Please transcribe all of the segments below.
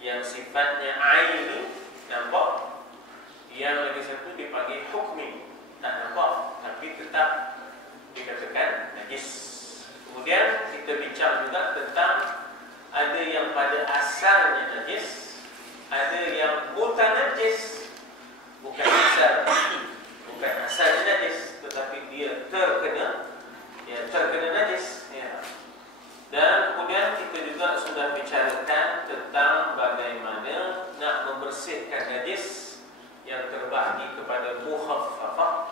yang sifatnya aini, nampak. Yang lagi satu dipanggil hukmi, tak nampak tapi tetap dikatakan najis. Kemudian kita bincang juga tentang ada yang pada asalnya najis, ada yang mutanajis, bukan asalnya najis, tetapi dia terkena najis, ya. Dan kemudian kita juga sudah bicarakan tentang bagaimana nak membersihkan najis yang terbahagi kepada mukhaffafah,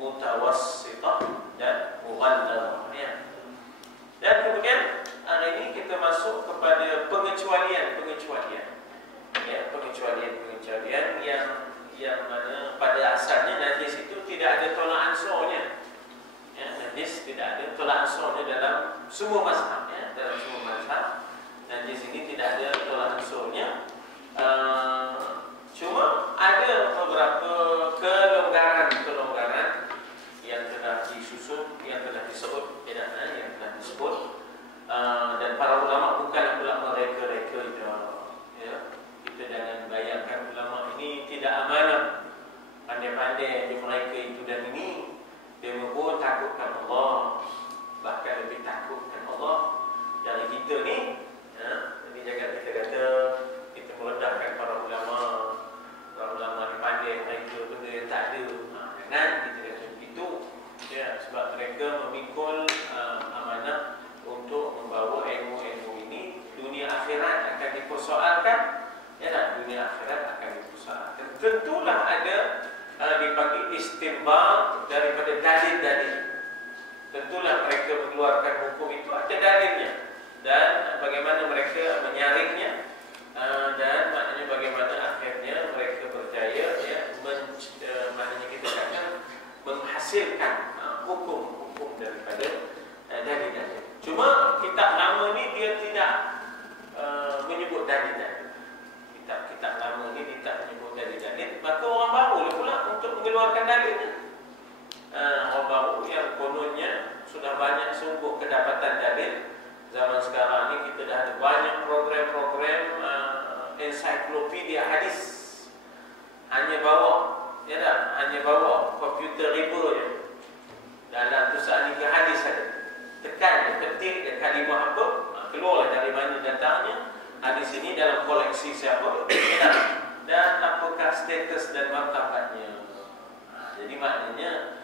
mutawassitah dan mughalladhah, ya. Dan kemudian hari ini kita masuk kepada pengecualian, ya, pengecualian yang mana pada asalnya najis itu tidak ada tolak ansurnya. Ya, najis tidak ada tolak ansurnya dalam semua mazhab, ya. Dalam semua mazhab najis ini tidak ada tolak ansurnya. Cuma ada beberapa kelonggaran yang telah disusun, yang telah disebut, yang telah disebut, dan para ulama bukan pula mereka-reka itu, ya. Kita jangan bayangkan ulama ini tidak amanah, pandai-pandai di mereka itu dan ini. Dia pun takutkan Allah, bahkan lebih takutkan Allah dari kita ni, ya. Jadi jangan kita kata kita merendahkan para ulama ni pandai mereka benda yang tak ada. Jangan kita kata begitu, ya, sebab mereka memikul amanah untuk membawa ilmu-ilmu ini. Dunia akhirat akan dipersoalkan, ya tak? Dunia akhirat akan dipersoalkan. Tentulah ada dipanggil istinbat daripada dalil-dalil. Tentulah mereka mengeluarkan hukum itu ada dalilnya, dan bagaimana mereka menyaringnya, dan maknanya bagaimana akhirnya mereka berjaya, ya, maknanya kita kata menghasilkan hukum daripada dalil-dalil. Cuma kitab lama ni dia tidak menyebut dalil-dalil. Kitab lama ni dia tak menyebut dalil-dalil, maka orang baru pula untuk mengeluarkan dalilnya. Orang baru yang kononnya sudah banyak sungguh kedapatan dalil. Zaman sekarang ni kita dah ada banyak program-program ensiklopedia hadis. Hanya bawa komputer riba je. Dalam tulisan ni hadis ada. Tekan, ketik dia kalimah apa, keluarlah dari mana datangnya. Hadis ini dalam koleksi siapa, dan apakah status dan martabatnya. Jadi maknanya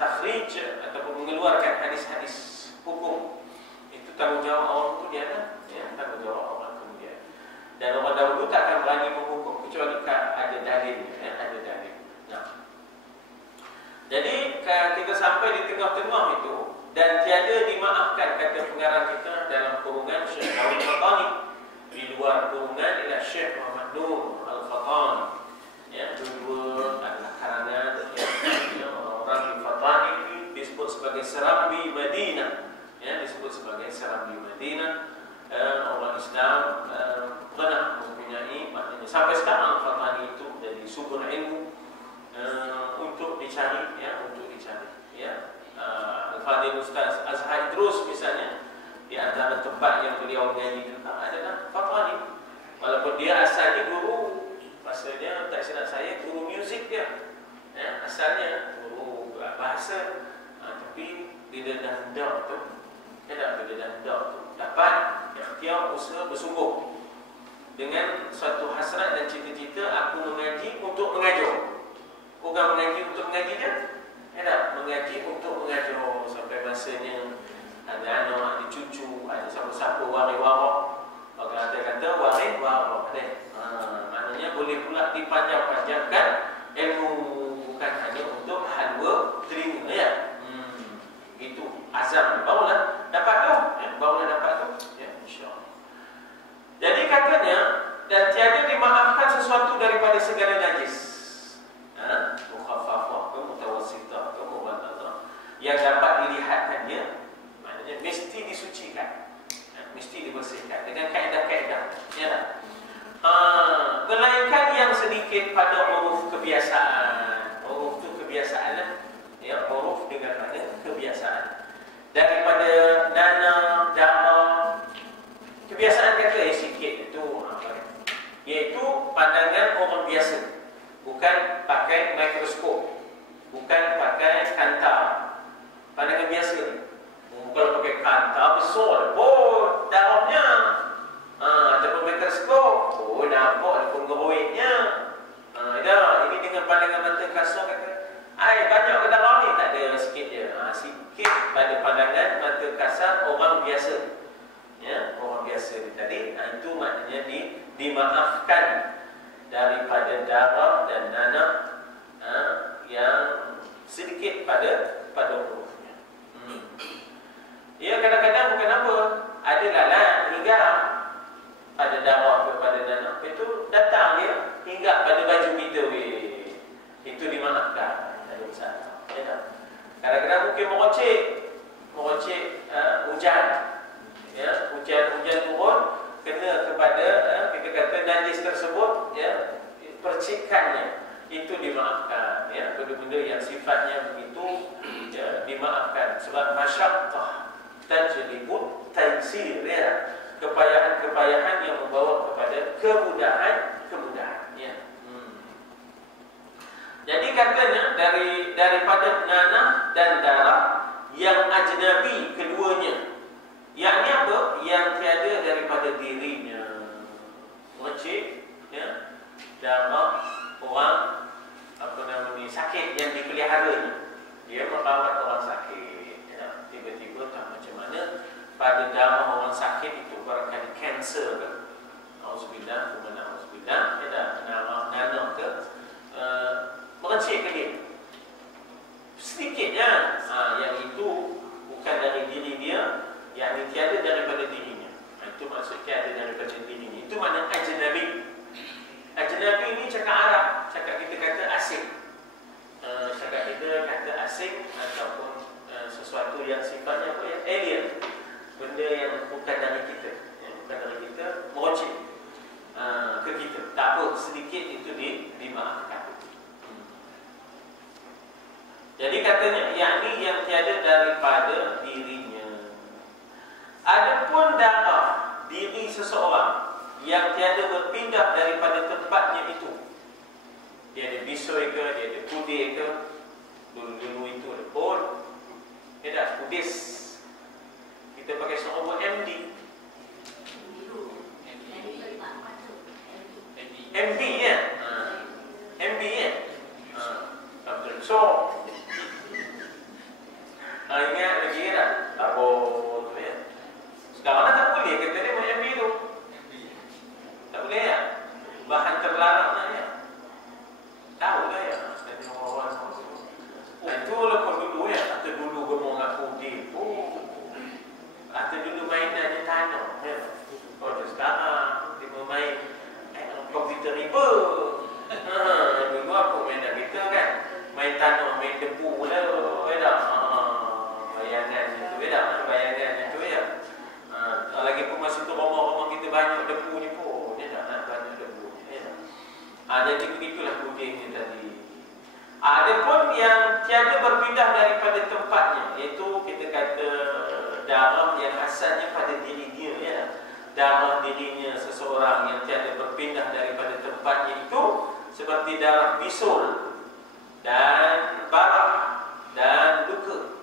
takhrij ataupun mengeluarkan hadis-hadis hukum itu tanggungjawab orang kemudian, ya, tanggungjawab orang kemudian. Dan orang dahulu tak akan berani menghukum kecuali ada dalilnya, ya, ada dalil. Nah, jadi kita sampai di tengah-tengah itu, dan tiada dimaafkan kata pengarang kita dalam kurungan Syekh Al-Fatani, di luar kurungan ialah Syekh Muhammad Nur Al-Fatani, ya, dua adalah karangan yang orang di Fatani disebut sebagai Serambi Madinah, ya, disebut sebagai Serambi Madinah. Orang Islam pernah mempunyai, maknanya sampai sekarang Fatani itu jadi sumber ilmu untuk dicari, ya, ya. Al-Fadhil Ustaz Azhar Idrus misalnya, di antara tempat yang beliau mengaji tentang adalah Fatani. Walaupun dia asalnya guru, maksudnya tak silap saya guru muzik dia, ya, asalnya guru bahasa, tapi bila dah hendak tu, dapat ikhtiar usaha bersungguh dengan satu hasrat dan cita-cita, aku mengaji untuk mengajar. Bukan mengaji untuk mengaji je, mengaji untuk mengajar, sampai masanya ada anak, ada cucu, ada siapa-siapa waris-warak. Orang kata waris-warak deh. Maknanya boleh pula dipanjang-panjangkan ilmu, bukan hanya untuk halwa telinga, ya. Itu azam, barulah dapat tu, ya, insya-Allah. Jadi katanya, dan tiada dimaafkan sesuatu daripada segala najis. Mukhaffafah, mutawassitah, mughalladhah, yang dapat dilihatkan dia, maknanya mesti disucikan, mesti dibersihkan dengan kaedah-kaedah, ya. Melainkan yang sedikit pada uruf kebiasaan. Uruf itu kebiasaan lah, ya, uruf dengan mana kebiasaan. Daripada dana, kebiasaan kata sikit itu mikroskop, bukan pakai kantar pandangan biasa. Kalau pakai kantar besar, oh darahnya, ataupun mikroskop, oh nampak ada penggeruitnya. Ini dengan pandangan mata kasar kata, banyak ke darah ni, tak ada, sikit je. Sikit pada pandangan mata kasar orang biasa. Ya, orang biasa tadi, itu maknanya dimaafkan daripada darah dan nanah yang sedikit pada hurufnya. Ya, kadang-kadang bukan apa, ada lalat hinggap pada darah kepada nanah, itu datang dia hinggap pada baju kita, itu dimaafkan, ada masalah. Ya, kadang-kadang mungkin merocek hujan. Ya, hujan turun kena kepada kita kata najis tersebut, ya, percikannya itu dimaafkan, ya, benda-benda yang sifatnya begitu, ya, dimaafkan sebab masyaqqah tajlibut taysir, ya, kepayahan-kepayahan yang membawa kepada kemudahan, ya. Jadi katanya daripada nanah dan darah yang ajnabi keduanya, yakni apa? Yang tiada daripada dirinya. Wajib, ya, darah orang sakit yang dipeliharanya. Dia merawat orang sakit, ya. Tiba-tiba tak macam mana pada darah orang sakit itu, barangkali kanser ke, auzubillah, ya, nanah ke, merecik ke dia sedikitnya, yang itu bukan dari diri dia, yang tiada daripada dirinya. Itu maksud tiada daripada dirinya. Itu makna ajnabi. Ajnabi ni cakap Arab, cakap kita kata asing. Cakap kita kata asing ataupun sesuatu yang sifatnya apa ya? Alien. Benda yang bukan dari kita, ya, bukan dari kita, merocik ke kita. Tak apa, sedikit itu dimaafkan. Jadi katanya, yakni yang tiada daripada dirinya. Adapun darah diri seseorang yang tiada berpindah daripada tempatnya itu, dia ada bisoi ke, dia ada kudir ke, dulu-dulu itu ada pun, dia dah kudis. Kita pakai seorang MD, MB ya, MB ya, Abdul So. Ingat lagi tak? Tabur tu ya. Sekarang tak boleh kata dia macam MB tu. Tak boleh ya? Bahan terlarang ya. Tahu lah ya. Nanti orang-orang itu lepas dulu ya. Kata dulu gemuk aku di. Kata dulu mainan di tanah ya. Kalau sekarang dia main komputer riba. Dulu apa mainan kita kan? Main tanah, main debu lah. Bayangan itu beda, bayangan itu ya. Lagi pun masa tu rumah-rumah kita banyak debu ni pun, dia tak banyak debu. Ya. Jadi begitulah kudingnya tadi. Ada pun yang tiada berpindah daripada tempatnya, iaitu kita kata darah yang asalnya pada diri dia, ya. Darah dirinya seseorang yang tiada berpindah daripada tempatnya itu seperti darah bisul dan barah dan luka.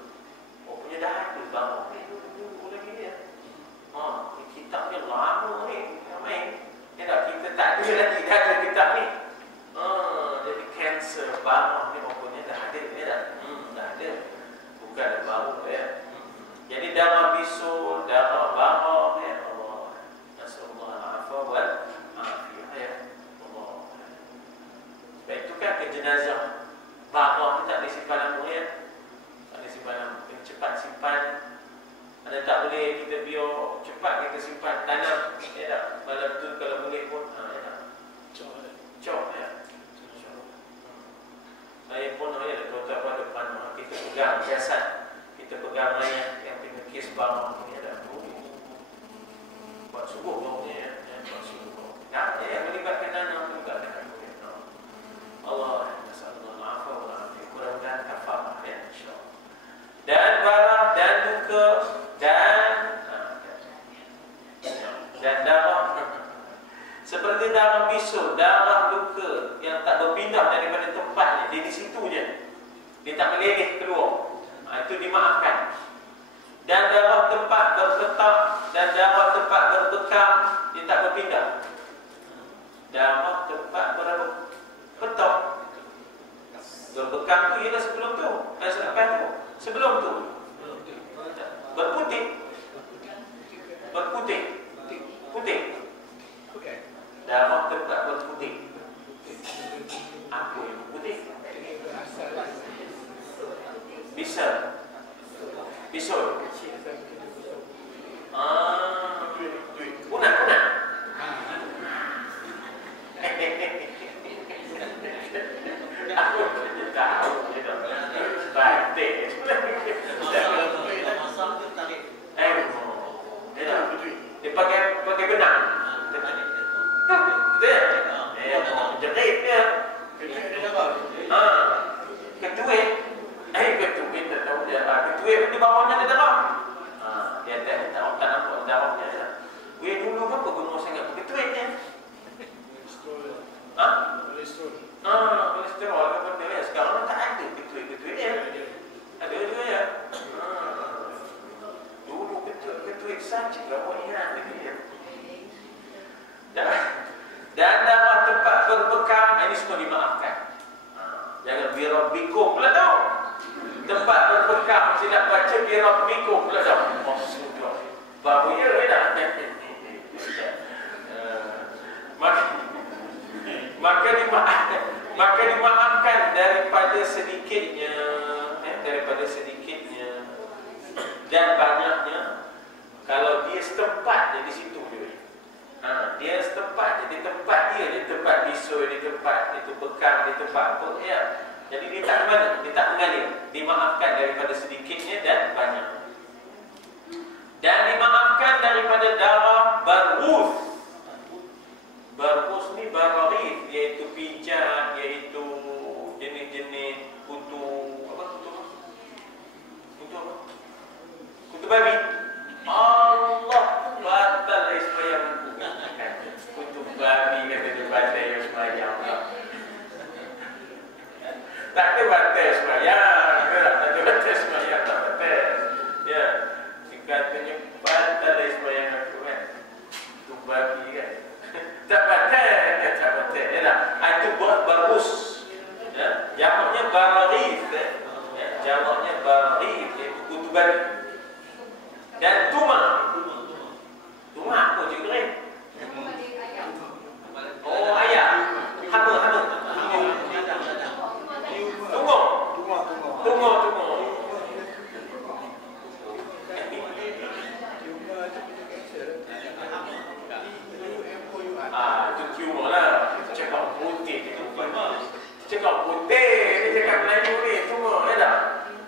Dah ada barang ni dulu lagi ya. Kitab ni lama ni, main. Kita tak ada lagi, dah ada kitab ni. Jadi kanser barang ni rupanya dah ada ya. Dah ada. Bukan baru ya. Jadi darah bisul, darah barang ya. Allah. Nasallallahu alaihi wa afiyah ya. Allah. Sebab itu kan ke jenazah barang ni tak disimpan lama ya. Tak disimpan lama. Cepat simpan. Ada tak boleh kita biar cepat kita simpan tanam ya tak? Malam tu kalau boleh pun ya tak? Cok ya. Saya pun ya tuan-tuan pada depan kita pegang jasad, kita pegang mayat yang kena kes barang ni ada. Buat subuh baunya ya, buat subuh. Nah, ya melibatkan tanam juga dengan Allah nasallallahu alaihi wa sallam. Mudah-mudahan kafarah ya insya-Allah. Dan barah dan luka dan darah seperti darah bisul, darah luka yang tak berpindah daripada tempatnya. Dia di situ dan darah tempat berbekam dia tak berpindah. Darah tempat berbekam berbekam tu ialah sebelum tu, selepas tu, sebelum tu berputih, putih. Darah tempat berputih. Apa yang berputih? Bisul. Punat. Aku tahu dia batik. Dia pakai benang. Betul? Jerit dia. Ketuit. Ketuit tak tahu dia. Ketuit di bawahnya ada darah. Dia tak nampak darahnya. Dulu apa guna sangat ketuit ni? Kolesterol apa benda ya? Sekarang tak ada ketuit ya. Ada juga ya. Dulu ketuit saja awak ingat lagi ya. Dan darah tempat berbekam ini semua dimaafkan. Jangan birabbikum pula tahu. Tempat berbekam tidak baca birabbikum pula tahu. Maksudnya baru ya dah. Maka dimaafkan daripada sedikitnya dan banyaknya kalau dia setempat dia di situ dia. Dia setempat jadi tempat dia tempat bisul, di tempat itu bekam, di tempat apa ya. Jadi dia tak mana, dia tak mengalir. Dimaafkan daripada sedikitnya dan banyak. Dan dimaafkan daripada darah barus. Barus ni bararif, iaitu pijat, iaitu jenis-jenis kutu babi. Allah batal sembahyang kutu babi kata dia batal sembahyang. Tak ada batal sembahyang, tak ada batal sembahyang, tak batal. Ya, katanya batal sembahyang aku kan. Kutu babi kan. Tak batal. Itu buat barus. Ya, jamaknya bararif. Jamaknya bararif, iaitu kutu babi. Dan tuma apa je keren? Oh, ayam. Hama. Tunggu. Itu tumor lah. Cakap putih itu. Cakap putih. Dia cakap Melayu ni. Tumor, ya tak?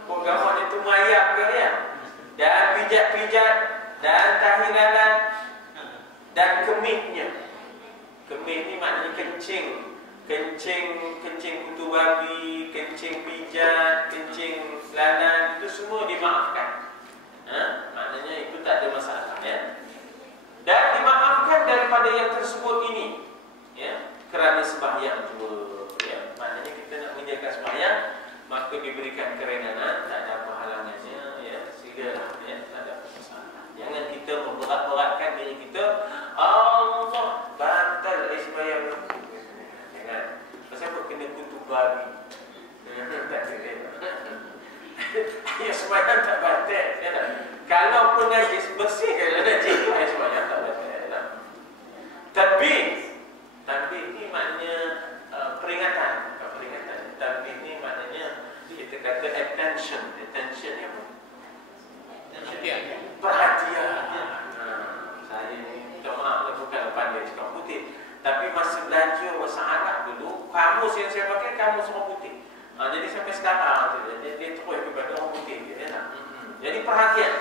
Gambar dia tumor ayam ke ya? Dan pijat-pijat dan tahilalan dan kemihnya. Kemih ni maknanya kencing kutu babi, kencing pijat, kencing lalan, itu semua dimaafkan. Maknanya itu tak ada masalah ya. Dan dimaafkan daripada yang tersebut ini ya, kerana sembahyang juga ya. Maknanya kita nak menjaga sembahyang, maka diberikan kerenanan, tak ada halangannya ya. Silalah ya, tak ada masalah. Jangan kita memberat-beratkan diri kita. Allah batal sembahyang. Jangan. Pasal apa kena kutu babi? Tak kena. Ya sembahyang tak batal ya. Kalau pun najis bersih kalau najis sembahyang tak batal. Tapi ni maknanya peringatan. Tapi ni maknanya kita kata attention ni apa? Perhatian. Saya ni minta maaf lah, bukan pandai cakap putih. Tapi masa belajar bahasa Arab dulu, kamus yang saya pakai kamus orang putih. Jadi sampai sekarang dia terus kepada orang putih dia ya. Jadi perhatian.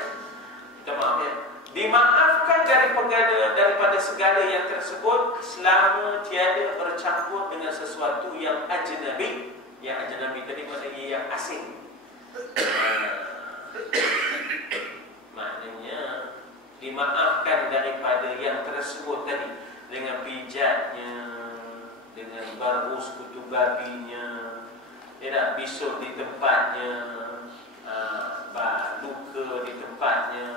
Minta maaf ya. Dimaafkan daripada segala yang tersebut selama tiada bercampur dengan sesuatu yang ajnabi. Yang ajnabi tadi maknanya yang asing. Maknanya dimaafkan daripada yang tersebut tadi, dengan pijatnya, dengan barus kutu babinya, tidak bisul di tempatnya, luka di tempatnya,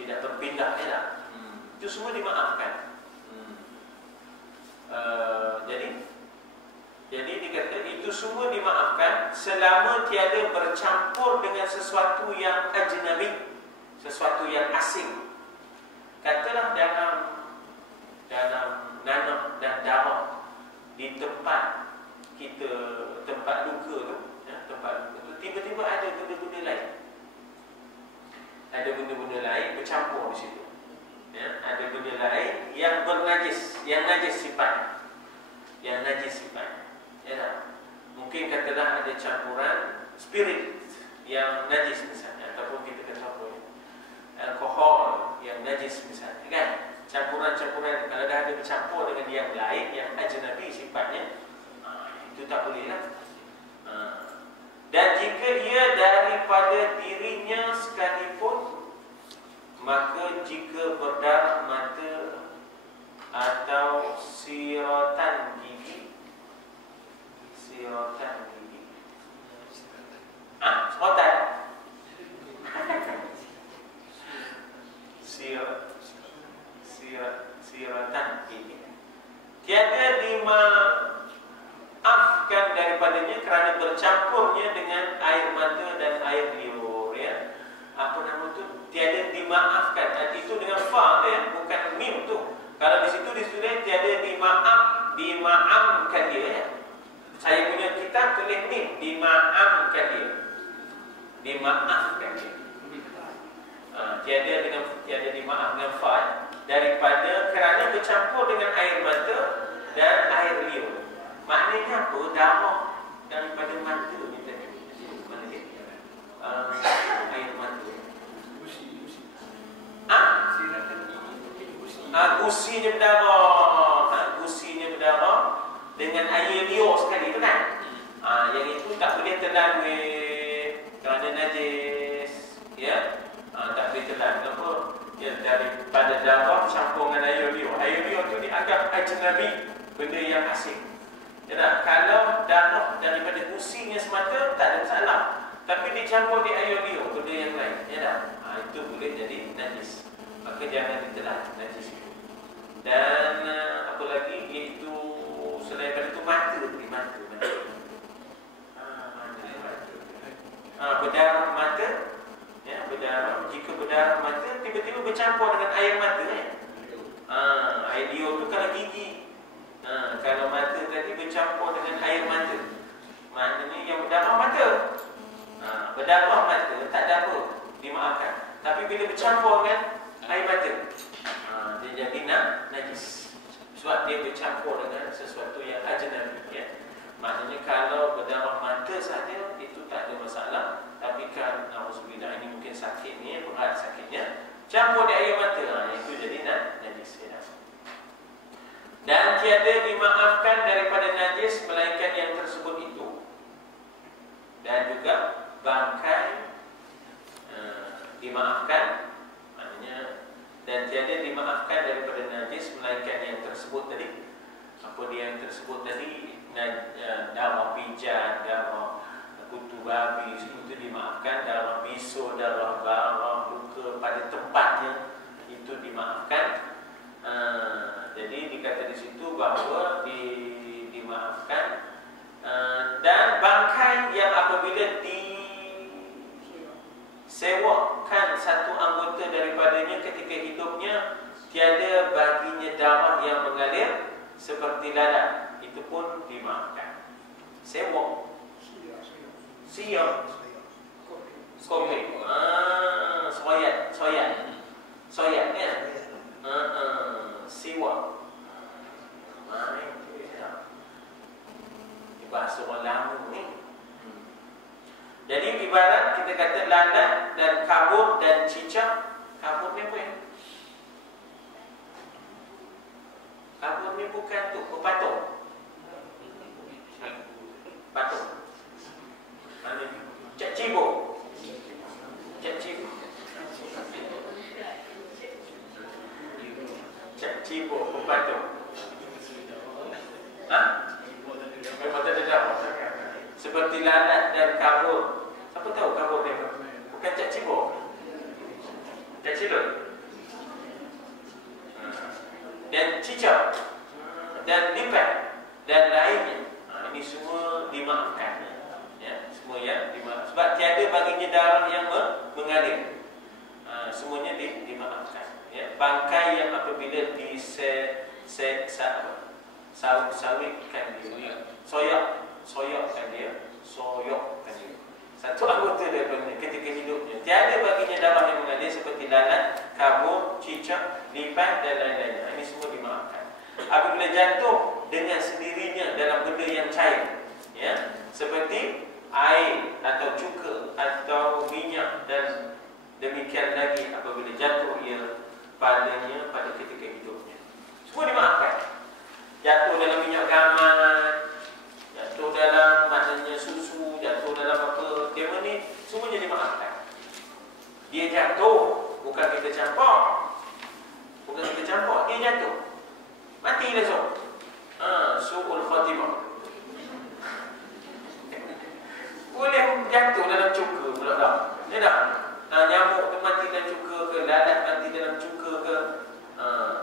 tidak berpindah semua dimaafkan. Jadi dikata itu semua dimaafkan selama tiada bercampur dengan sesuatu yang ajnabi, sesuatu yang asing. Katalah dalam nanah dan darah di tempat kita, tempat luka tu, ya, tempat luka tu tiba-tiba ada benda-benda lain. Ada benda-benda lain bercampur di situ. Ya, ada benda lain yang bernajis, yang najis sifatnya. Yang najis sifatnya. Ya, mungkin katalah ada campuran spirit yang najis misalnya, ataupun kita kata apa ya, alkohol yang najis misalnya, kan? Campuran-campuran kalau dah ada bercampur dengan yang lain yang ajnabi sifatnya, itu tak boleh lah. Dan jika ia daripada dirinya sekalipun, maka jika berdarah mata atau siratan gigi, siratan. Siratan gigi tiada dimaafkan daripadanya kerana bercampurnya dengan air mata dan air liur, ya. Apa nama tu? Tiada dimaafkan. Dan itu dengan fa, ya, bukan mim tu. Kalau di situ ditulis tiada dimaafkan dia, ya. Saya punya kitab tulis mim, dimaafkan dia. Dimaafkan dia. Tiada dimaaf dengan fa, daripada kerana bercampur dengan air mata dan air liur. Maknanya apa? Darah daripada mata ni tadi. Mana dia? Air mata. Gusinya berdarah. Gusinya berdarah dengan air liur sekali tu, kan? Yang itu tak boleh terlalui kerana najis, ya. Tak boleh telan. Kenapa? Ya, daripada darah campur dengan air liur. Air liur tu dianggap ajnabi, benda yang asing. Ya tak? Kalau darah daripada gusinya semata tak ada masalah. Tapi dicampur di air liur, benda yang lain. Ya tak? Itu boleh jadi najis. Maka jangan ditelan najis itu. Dan apa lagi? Iaitu selain daripada itu mata. Berdarah mata. Ya, berdarah. Jika berdarah mata tiba-tiba bercampur dengan air mata, ya. Air liur tu kalau gigi. Kalau mata tadi bercampur dengan air mata, maknanya yang berdarah mata. Berdarah mata tak ada apa, dimaafkan. Tapi bila bercampur dengan air mata, dia jadi najis. Sebab dia bercampur dengan sesuatu yang ajnabi, ya. Maknanya kalau berdarah mata saja itu tak ada masalah. Tapi kan auzubillah, ini mungkin sakitnya, berat sakitnya, campur di air mata, itu jadi najis, ya. Dan tiada dimaafkan daripada najis melainkan yang tersebut itu. Dan juga bangkai dimaafkan, maknanya, dan tiada dimaafkan daripada najis melainkan yang tersebut tadi. Apa dia yang tersebut tadi? Darah pijat, darah kutu babi, itu dimaafkan. Darah bisul, darah barah, luka pada tempatnya, itu dimaafkan. Jadi dikata di situ bahawa dimaafkan. Dan bangkai yang apabila disewakkan satu anggota daripadanya ketika hidupnya, tiada baginya darah yang mengalir seperti lalat, itu pun dimaafkan. Sewak, siap, kopi, soyat, ya. Siwak. Ini bahasa orang lama ni. Jadi ibarat kita kata lalat dan kabut dan cicak. Kabut ni apa ya? Kabut ni bukan tu, patung. Patung. Mana ni? Cak cibuk. Cak cibuk. Cak cibuk patung. Memang tak ada. Seperti lalat dan kabut. Siapa tahu kabut dia? Bukan cak cibuk. Cak cilut. semuanya dimaafkan. Ya, bangkai yang apabila sawitkan dia, soyokkan dia. Satu anggota daripada ketika hidupnya tiada baginya darah yang mengalir seperti lalat, kabur, cicak, lipat dan lain-lainnya. Ini semua dimaafkan. Apabila jatuh dengan sendirinya dalam benda yang cair, ya, seperti air atau cuka atau minyak, dan demikian lagi apabila jatuh ia padanya pada ketika hidupnya, semua dimaafkan. Jatuh dalam minyak gaman, jatuh dalam maknanya susu, jatuh dalam apa, tema ni semuanya dimaafkan. Dia jatuh, bukan kita campur, dia jatuh, mati langsung. Su'ul khatimah. Boleh jatuh dalam cuka pula tak? Ya tak? Nyamuk tu mati dalam cuka ke, lalat mati dalam cuka ke,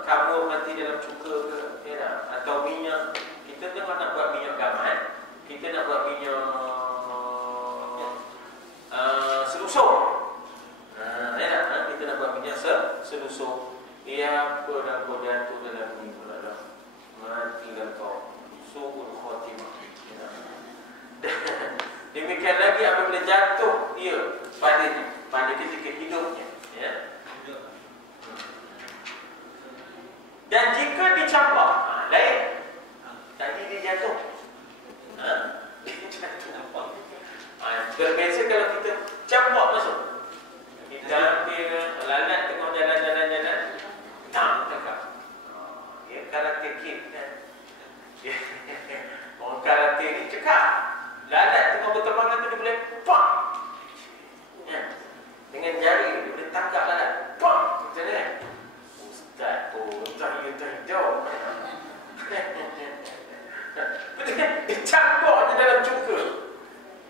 kabur mati dalam cuka ke, ya tak? Atau minyak, kita tengah nak buat minyak gaman, kita nak buat minyak selusur, ya tak? Kita nak buat minyak selusur. Ia apa dah kau jatuh dalam ni pula dah, matilah kau. Su'ul khatimah. Demikian lagi apabila jatuh ia padanya pada ketika hidupnya, ya. Dan jika dicampak, lain. Tadi dia jatuh, berbeza kalau kita campak masuk. Kita ambil lalat tengah jalan-jalan, tangkap. Dia karate kid kan. Orang karate ni cekak. Lalat tengah berterbangan tu dia boleh pak, ya, dengan jari dia boleh tangkap lalat, pak, macam ni. Ustaz, tak hijau. Betul kan? Dicampaknya dalam cuka,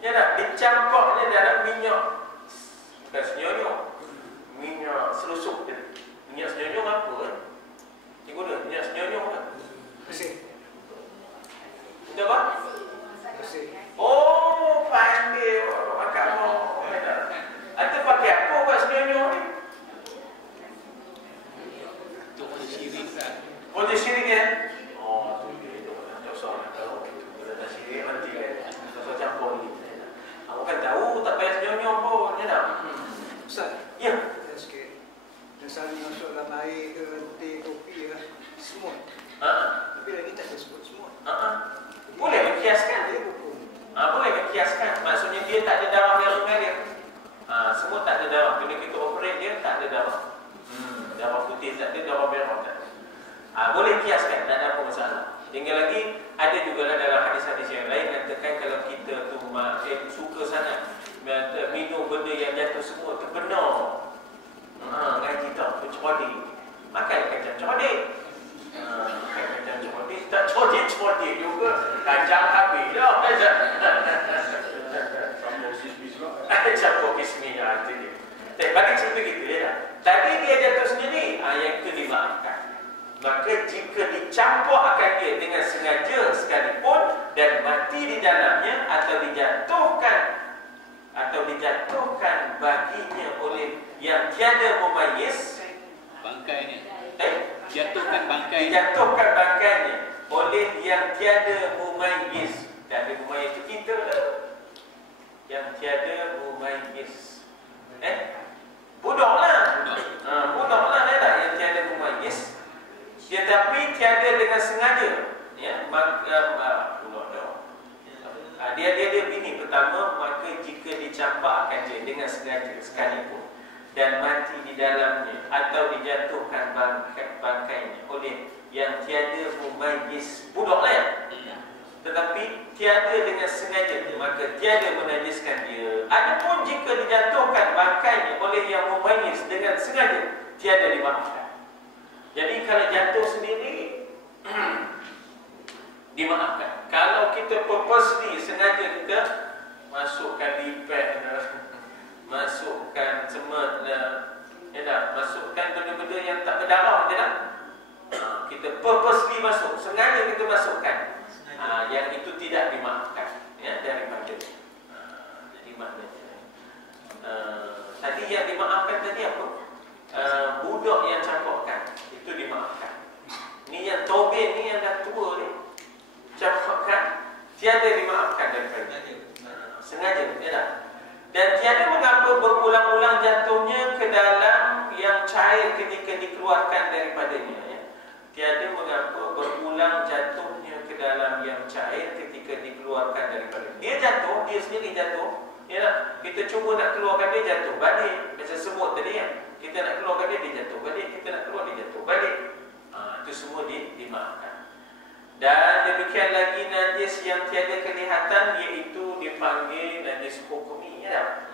ya tak? Dicampaknya dalam minyak, bukan senyonyong, minyak selusuk. Minyak senyonyong apa kan? Cikgu dia, minyak senyonyong kan? Betul apa? Oh, pandai makan mau. Atau pakai apa buat senyonyong ni? Oh, dia syirik kan? Oh, tu dia. Tak usah nak tahu. Bila dah syirik nanti kan. Tak usah campur ni. Awak kan tahu tak payah senyonyong pun, ya tak? Ustaz? Ya. Sikit. Misalnya masuk dalam air ke teh, kopi ke, semut. Tapi lagi tak ada sebut semut. Boleh berkiaskan. Boleh berkiaskan. Maksudnya dia tak ada darah yang mengalir. Semua tak ada darah. Bila kita operate dia tak ada darah. Darah putih tak ada, darah merah tak ada. Boleh kiaskan, tak ada apa masalah. Tinggal lagi ada juga dalam hadis-hadis yang lain katakan kalau kita tu suka sangat minum benda yang jatuh semua terbenar. Ngaji tak bercerdik. Makan kacang cerdik. Makan kacang cerdik tak cerdik juga. Kacang habis dah. Campur bismillah itu dia. Bagi cerita kita ya. Tadi dia jatuh sendiri, yang itu dimaafkan. Maka jika dicampur akan dia dengan sengaja sekalipun dan mati di dalamnya atau dijatuhkan baginya oleh yang tiada mumayyiz, bangkainya. Dijatuhkan bangkainya oleh yang tiada mumayyiz. Dan mumayyiz itu kita lah. Yang tiada mumayyiz. Budaklah. Budaklah tak yang tiada mumayyiz. Tetapi tiada dengan sengaja, ya, maka dia bini pertama, maka jika dicampakkan dia dengan sengaja sekalipun dan mati di dalamnya atau dijatuhkan bangkainya oleh yang tiada mumayyiz, budaklah ya, tetapi tiada dengan sengaja, maka tiada menajiskan dia. Adapun jika dijatuhkan bangkainya oleh yang mumayyiz dengan sengaja, tiada dimaafkan. Jadi kalau jatuh sendiri dimaafkan. Kalau kita purposely sengaja kita masukkan lipat, masukkan semut, ya tak? Masukkan benda-benda yang tak berdarah, ya tak? Kita purposely masuk, sengaja kita masukkan. Yang itu tidak dimaafkan, ya, daripada. Jadi maknanya tadi yang dimaafkan tadi apa? cair ketika dikeluarkan daripadanya, ya. Tiada mengapa berulang jatuhnya ke dalam yang cair ketika dikeluarkan daripadanya. Dia jatuh, dia sendiri jatuh, ya. Kita cuba nak keluarkan dia, jatuh balik. Macam sebut tadi, ya. Kita nak keluarkan dia, dia jatuh balik. Kita nak keluar, dia jatuh balik. Itu semua dimaafkan. Dan demikian lagi najis yang tiada kelihatan, iaitu dipanggil najis hukmi, ya.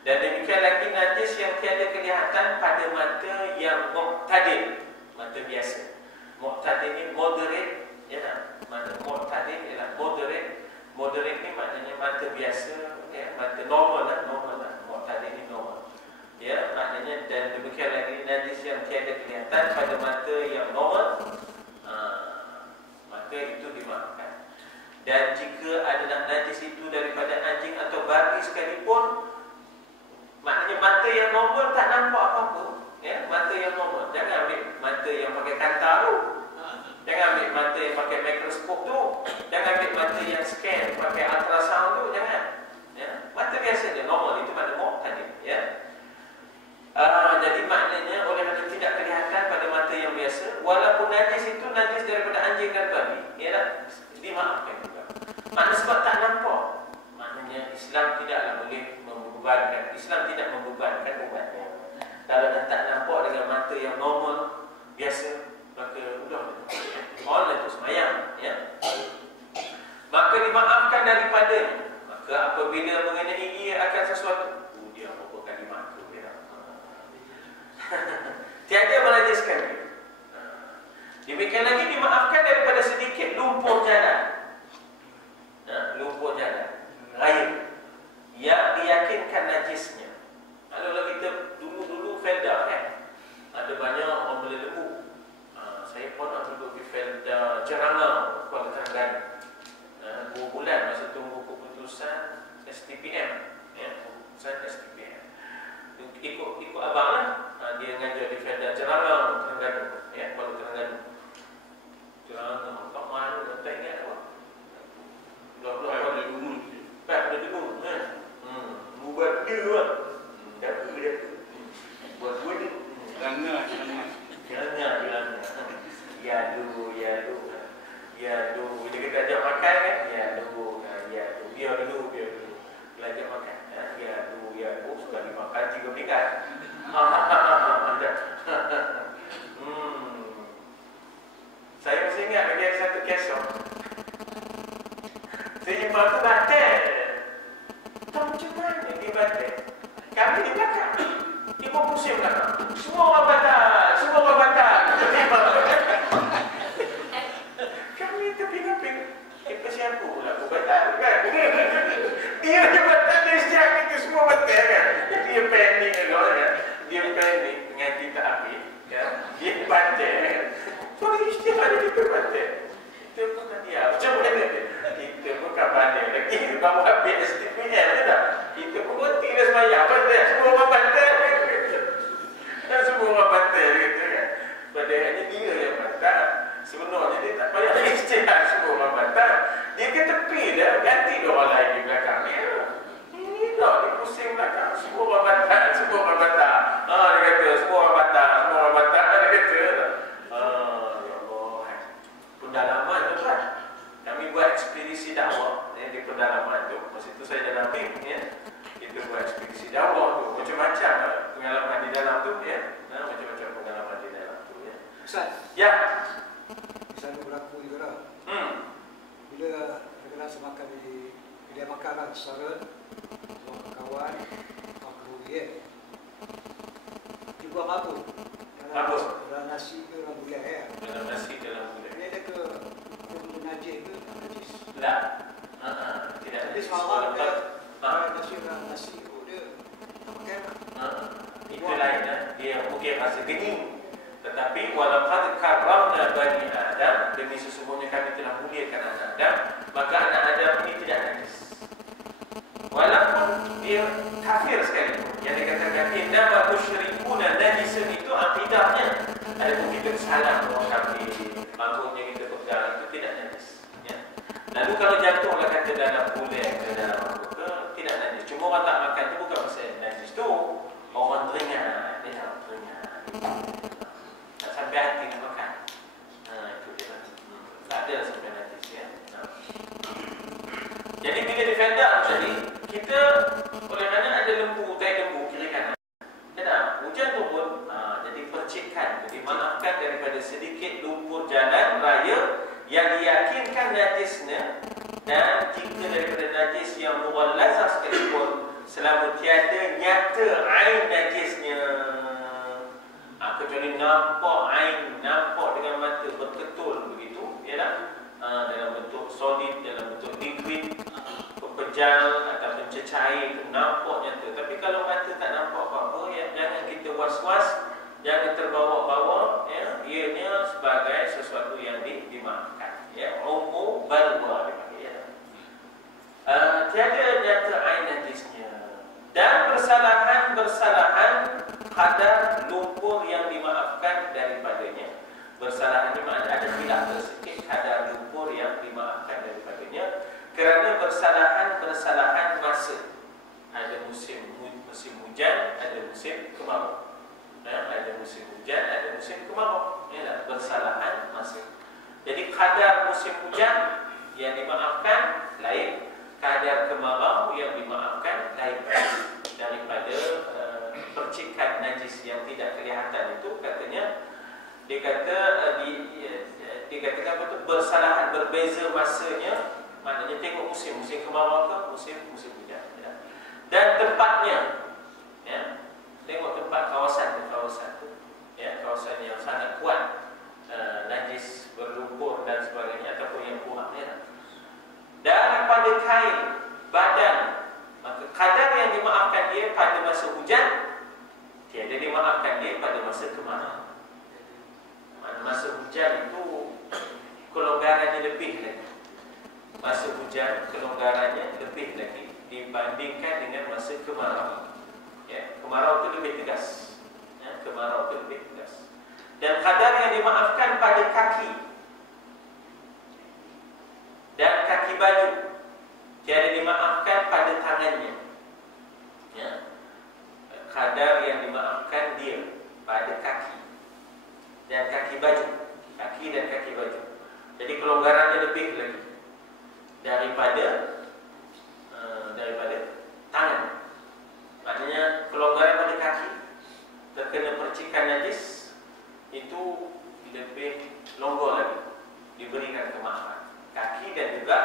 Dan demikian lagi najis yang tiada kelihatan pada mata yang muqtadil, mata biasa. Muqtadil ni moderate, ya. Mata muqtadil ialah moderate. Moderate ni maknanya mata biasa, ya, mata normal lah, muqtadil ni normal. Ya, maknanya. Dan demikian lagi najis yang tiada kelihatan pada mata yang normal, maka itu dimaafkan. Dan jika adalah najis itu daripada anjing atau babi sekalipun, maknanya mata yang normal tak nampak apa-apa, ya, mata yang normal. Jangan ambil mata yang pakai kantar tu, jangan ambil mata yang pakai mikroskop tu, jangan ambil mata yang scan pakai ultrasound tu, jangan, ya. Mata biasa dia normal, itu mata muqtadil, ya. Jadi maknanya oleh kerana tidak kelihatan pada mata yang biasa, walaupun najis itu najis daripada anjing dan babi, ialah dimaafkan juga. Maknanya sebab tak nampak, maknanya Islam tidaklah boleh membebankan, Islam tidak membebankan umatnya. Kalau dah tak nampak dengan mata yang normal, biasa, maka sudah Allah itu semayang, ya. Maka dimaafkan daripadanya. Maka apabila mengenai ia akan sesuatu, dia apa kalimat tu, ya. Tiada menajiskan dia. Demikian lagi dimaafkan daripada sedikit lumpur jalan, lumpur jalan raya yang diyakinkan najisnya. Kalau kita dulu Felda, kan, ada banyak orang boleh lembu. Saya pernah duduk di Felda Jerangau, Kuala Terengganu, 2 bulan masa tunggu keputusan STPM, ya, keputusan STPM. Ikut abang lah, dia ngajar di Felda Jerangau, Terengganu, ya, Kuala Terengganu. Jerangau, tak malu, tak ingat apa. Belah-belah ada dulu, ada dulu, kan. Buat dia lah. Dapa dia. Buat dua ni. Jangan. Ya dulu. Dia kata ajak makan, kan. Ya dulu. Biar dulu. Bila ajak makan. Ya dulu. Sudah dimakan 3 pinggan. Saya masih ingat lagi ada satu kesok. Saya jumpa tu batal. Tak macam mana dia batal? Kami di belakang, ibu pusing belakang. Semua orang batal. Kami terping-ping. Pasal aku pula aku batal, kan? Dia je batal, dia setiap kita semua batal, kan? Dia panik, kan? Dia panik dengan kita habis, kan? Dia batal, kan? So, setiap hari kita batal. Kita bukan dia. Macam mana dia? Kita bukan batal lagi. Baru habis STPM, tak? Kita pun berhenti dah semayang. Batal. Semua orang batal. Semua orang batal, kan? Padahalnya dia yang batal. Sebenarnya dia tak payah istirahat. Semua orang batal. Dia ke tepi dah. Ganti dia orang lain di belakang dia. Ini tak. Dia pusing belakang. Semua orang batal. Dia kata semua orang batal. Dia kata. Ya Allah. Pendalaman tu, kan? Kami buat ekspedisi dakwah, ya, di pedalaman tu. Masa itu saya dalam tim, ya. Kita buat ekspedisi dakwah tu. Macam-macam pengalaman di dalam tu, ya. Macam-macam pengalaman di dalam tu, ya. Ustaz. Ya. Misalnya berlaku juga lah. Bila kita rasa makan di kedai makan lah, restoran, kawan, aku ya. Juga apa? Dalam nasi ke dalam gulai, ya. Dalam nasi dalam gulai. Ini ada ke najis ke? Najis. Tak. Tidak. Jadi semalam dia nasi tu dia tak pakai lah. Itu lain, dia mungkin rasa gening. Tetapi walaupun karramna bani Adam, demi sesungguhnya kami telah muliakan anak Adam, maka anak Adam ini tidak najis. Walaupun dia kafir sekalipun. Yang dikatakan innama musyrikuna najisun, itu akidahnya. Ada pun kita salah orang kafir, maknanya kita berjalan itu tidak najis, ya. Lalu kalau jatuhlah kata dalam gulai ke dalam apa, tidak najis. Cuma orang tak makan itu bukan pasal najis tu, orang teringat, dia tak teringat. percikan, dimaafkan daripada sedikit lumpur jalan raya yang diyakinkan najisnya, dan jika daripada najis yang mughallazah sekalipun selama tiada nyata ain najisnya. Kecuali nampak ain, nampak dengan mata berketul begitu, ya tak? Dalam bentuk solid, dalam bentuk liquid, pepejal ataupun cecair itu nampak nyata. Tapi kalau mata tak nampak apa-apa, ya, jangan kita was-was, jangan terbawa-bawa, ya, ianya sebagai sesuatu yang dimaafkan, ya. Umum balwa dipanggil, ya. Tiada nyata ain najisnya, dan bersalahan kadar lumpur yang dimaafkan daripadanya. Bersalahan ini maknanya ada khilaf sedikit kadar lumpur yang dimaafkan daripadanya, kerana bersalahan masa. Ada musim hujan, ada musim kemarau. Ada musim hujan, ada musim kemarau. Ya, bersalahan masa. Jadi kadar musim hujan yang dimaafkan lain, kadar kemarau yang dimaafkan lain. Daripada percikan najis yang tidak kelihatan itu, katanya dikatakan apa tu, bersalahan, berbeza masanya, maknanya tengok musim kemarau ke musim hujan, ya. Dan tempatnya, ya, tengok tempat kawasan tu, ya, kawasan yang sangat kuat najis berlumpur dan sebagainya, ataupun yang kurang, ya. Daripada kain badan, maka kadar yang dimaafkan dia pada masa hujan, tiada dimaafkan dia pada masa kemarau. Masa hujan itu kelonggarannya lebih lagi. Masa hujan kelonggarannya lebih lagi dibandingkan dengan masa kemarau. Ya, kemarau itu lebih tegas. Ya, kemarau itu lebih tegas. Dan kadar yang dimaafkan pada kaki dan kaki baju, tiada dimaafkan pada tangannya. Ya, kadar yang dimaafkan dia pada kaki dan kaki baju, kaki dan kaki baju. Jadi kelonggarannya lebih lagi daripada tangan. Maknanya kelonggaran pada kaki terkena percikan najis itu lebih longgar lagi, diberikan kemaafan. Kaki dan juga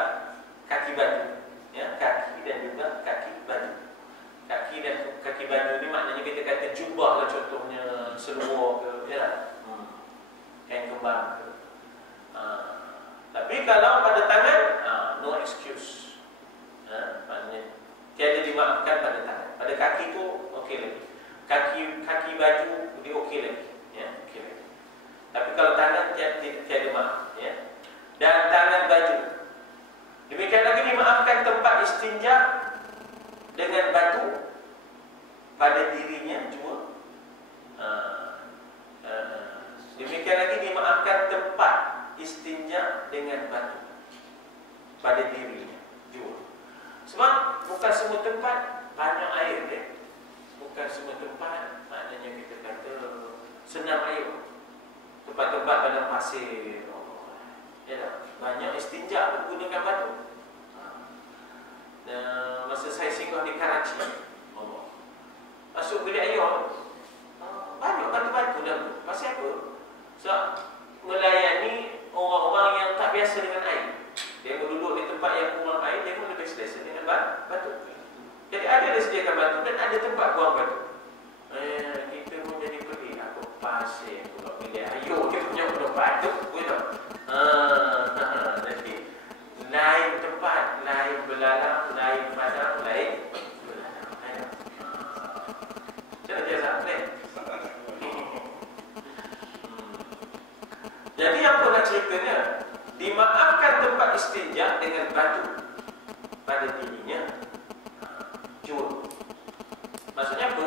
kaki baju, ya, kaki dan juga kaki baju. Kaki dan kaki baju ini maknanya kita kata jubah lah, contohnya seluar ke, ya, kain kembang ke. Tapi kalau pada tangan, no excuse. Maknanya tiada dimaafkan pada tangan. Pada kaki tu okey lagi. Kaki baju dia okey lagi, ya, okey lagi. Tapi kalau tangan tiada maaf, ya. Dan tangan baju. Demikian lagi dimaafkan tempat istinja dengan batu pada dirinya juga. Demikian lagi dimaafkan tempat istinja dengan batu pada dirinya juga. Sebab bukan semua tempat banyak air, ya. Bukan semua tempat maknanya kita kata senang air. Tempat-tempat padang pasir, ya, banyak istinja menggunakan batu. Masa saya singgah di Karachi, masuk bilik air, banyak batu-batu dalam tu. Pasal apa? Sebab melayani orang-orang yang tak biasa dengan air. Dia duduk di tempat yang kurang air, dia pun lebih selesa dengan batu. Jadi ada disediakan batu dan ada tempat buang batu. Kita pun jadi pelik. Aku pasir pula bilik air, dia punya pula batu pula. Jadi lain tempat, lain belalang, lain padang, lain belalang. Macam dia sampai. Jadi apa nak ceritanya? Dimaafkan tempat istinja dengan batu pada dirinya. Cuma maksudnya apa?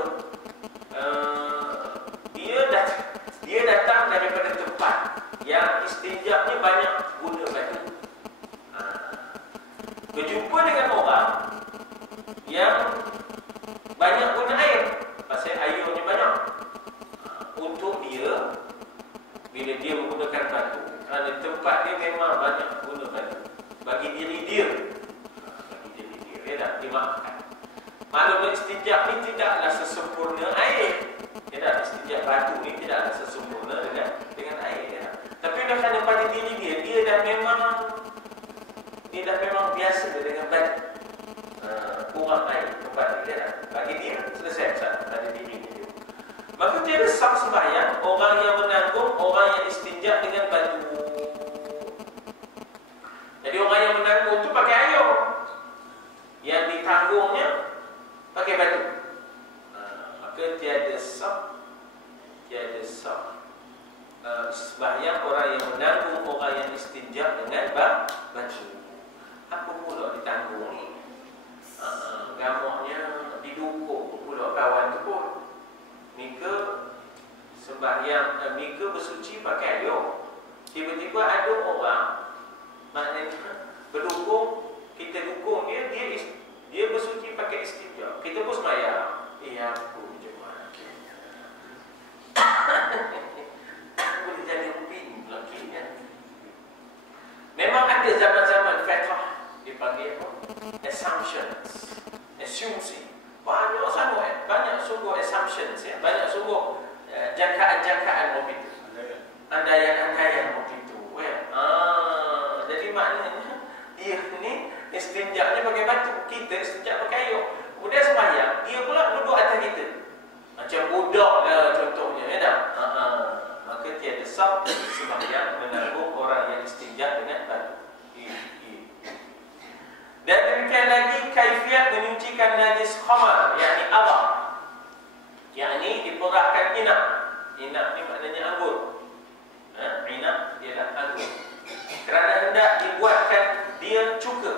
Dia datang daripada tempat yang istinja ni banyak guna batu. Berjumpa dengan orang yang banyak guna air, pasal airnya banyak. Untuk dia, bila dia menggunakan batu, kerana tempat dia memang banyak guna batu, bagi diri dia, dia dah dimaafkan. Maklum istinja ni tidaklah sesempurna air. Istinja batu ni tidaklah sesempurna tiada sah sembahyang orang yang menanggung orang yang istinja dengan batu. Jadi orang yang menanggung itu pakai air, yang ditanggungnya pakai batu. Maka tiada sah sembahyang orang yang menanggung orang yang istinja dengan batu. Apa pula ditanggung ni? Gamaknya didukung pula kawan tu pun. Mika sembahyang, Mika bersuci pakai air. Tiba-tiba ada orang, maknanya berdukung, kita dukung dia bersuci pakai istinja. Kita pun sembahyang. Aku jemaah. Boleh jadi upin pula kan. Memang ada zaman-zaman fiqh dipanggil apa? Assumptions, asumsi. Banyak sangat, banyak sungguh assumptions ya, banyak sungguh jangkaan-jangkaan waktu itu, andaian-andaian waktu itu ya. Jadi maknanya dia ni istinjaknya pakai batu, kita istinjak pakai air. Kemudian sembahyang, dia pula duduk atas kita, macam budak lah contohnya ya dah. Maka tiada sah sembahyang menanggung orang yang istinjak dengan batu. Dan demikian lagi kaifiat menyucikan najis khamar, yakni arak, yakni diperahkan inak. Inak ni maknanya anggur. Inak ialah anggur. Kerana hendak dibuatkan dia cuka.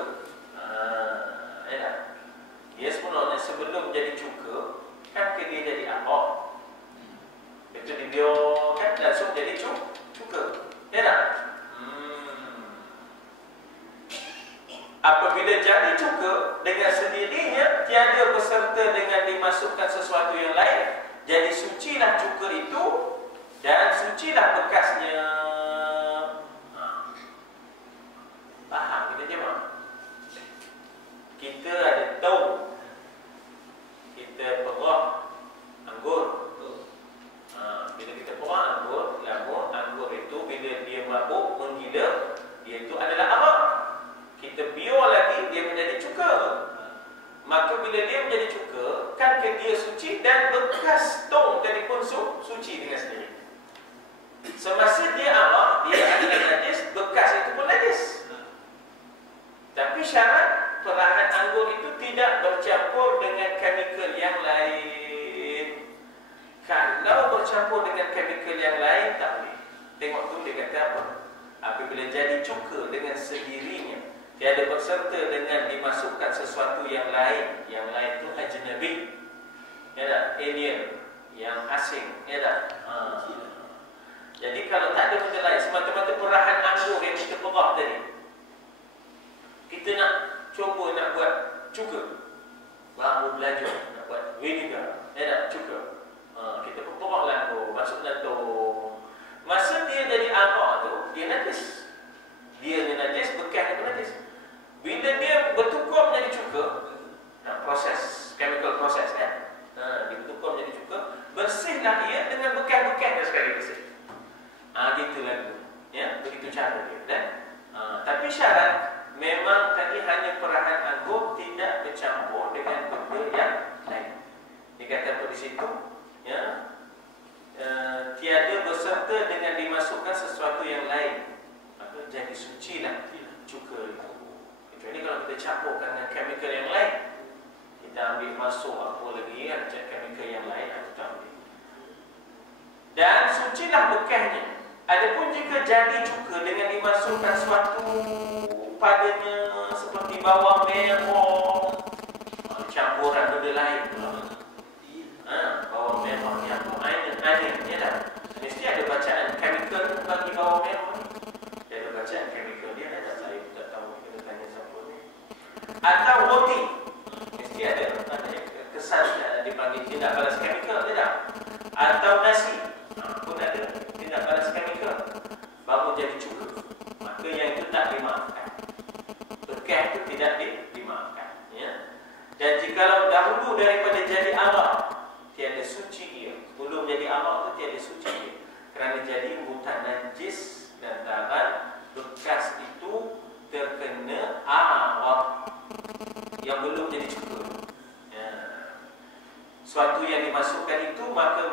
Dia sebenarnya sebelum jadi cuka, kan dia jadi arak. Itu dibiarkan langsung jadi cuka. Ya tak? Apabila jadi cuka, dengan sendirinya tiada berserta dengan dimasukkan sesuatu yang lain, jadi sucilah cuka itu dan sucilah bekasnya. Faham kita jemaah? Kita ada tahu, kita perah anggur. Bila kita perah anggur, anggur itu bila dia mabuk, menggila, dia itu adalah arak. Kita biar lagi dia menjadi cuka. Maka bila dia menjadi cuka, kan dia suci dan bekas tong tadi pun suci dengan sendiri. Semasa dia arak, dia adalah najis, bekas itu pun najis. Tapi syarat perahan anggur itu tidak bercampur dengan chemical yang lain. Kalau bercampur dengan chemical yang lain, tak boleh. Tengok tu dia kata apa? Apabila jadi cuka dengan sendirinya, tiada berserta dengan dimasukkan sesuatu yang lain. Yang lain itu ajnabi, ya tak? Alien, yang asing, ya tak? Jadi kalau tak ada benda lain, semata-mata perahan anggur yang kita perah tadi, kita nak cuba nak buat cuka, baru belajar nak buat vinegar, ya tak? Cuka. Kita perah anggur, masuk dalam tong. Masa dia jadi arak tu, dia najis. Dia ni najis, bekas dia najis. Bila dia bertukar menjadi cuka, proses, chemical process kan, dia bertukar menjadi cuka, bersihlah ia dengan bekas-bekas dia sekali bersih. Gitu lagu, ya, begitu cara dia. Dan tapi syarat memang tadi hanya perahan anggur, tidak bercampur dengan benda yang lain. Dikata di situ, ya, tiada berserta dengan dimasukkan sesuatu yang lain, maka jadi sucilah cuka itu. Kecuali kalau kita campurkan dengan chemical yang lain, kita ambil masuk apa lagi kan, chemical yang lain kita ambil. Dan sucilah bekasnya. Adapun jika jadi cuka dengan dimasukkan suatu padanya seperti bawang merah, campuran benda lain pula. Bawang merah ni apa? Onion, ya tak? Mesti ada bacaan chemical bagi bawang merah ni. Dia ada bacaan chemical dia, ada saya tak tahu, kita tanya siapa ni. Atau roti, mesti ada kesan dipanggil tindak balas chemical, tidak? Atau nasi, pun ada tindak balas chemical, baru jadi cuka. Maka yang itu tak dimaafkan. Bekas itu tidak dimaafkan, ya. Dan jikalau dahulu daripada jadi arak, tiada suci ia. Belum jadi arak itu tiada suci ia. Kerana jadi hutan najis lantaran bekas itu terkena arak yang belum jadi cuka. Ya. Suatu yang dimasukkan itu maka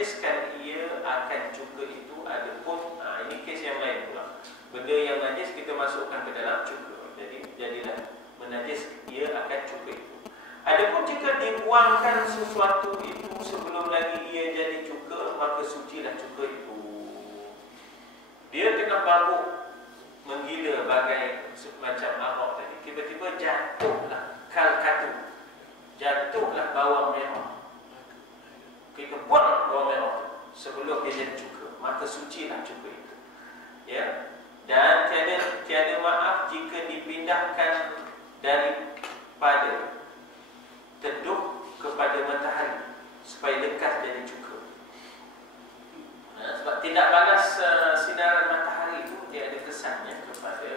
menajiskan ia akan cuka itu. Adapun ini kes yang lain pula. Benda yang najis kita masukkan ke dalam cuka. Jadi jadilah menajis ia akan cuka itu. Adapun jika dibuangkan sesuatu itu sebelum lagi ia jadi cuka, maka sucilah cuka itu. Dia tengah babuk menggila bagai macam arak tadi. Tiba-tiba jatuhlah kalkatu. Jatuhlah bawang merah. Kita buang bawang merah sebelum dia jadi cuka, maka sucilah cuka itu. Ya. Dan tiada maaf jika dipindahkan daripada teduh kepada matahari supaya lekas jadi cuka. Sebab tidak balas sinaran matahari itu dia ada kesannya kepada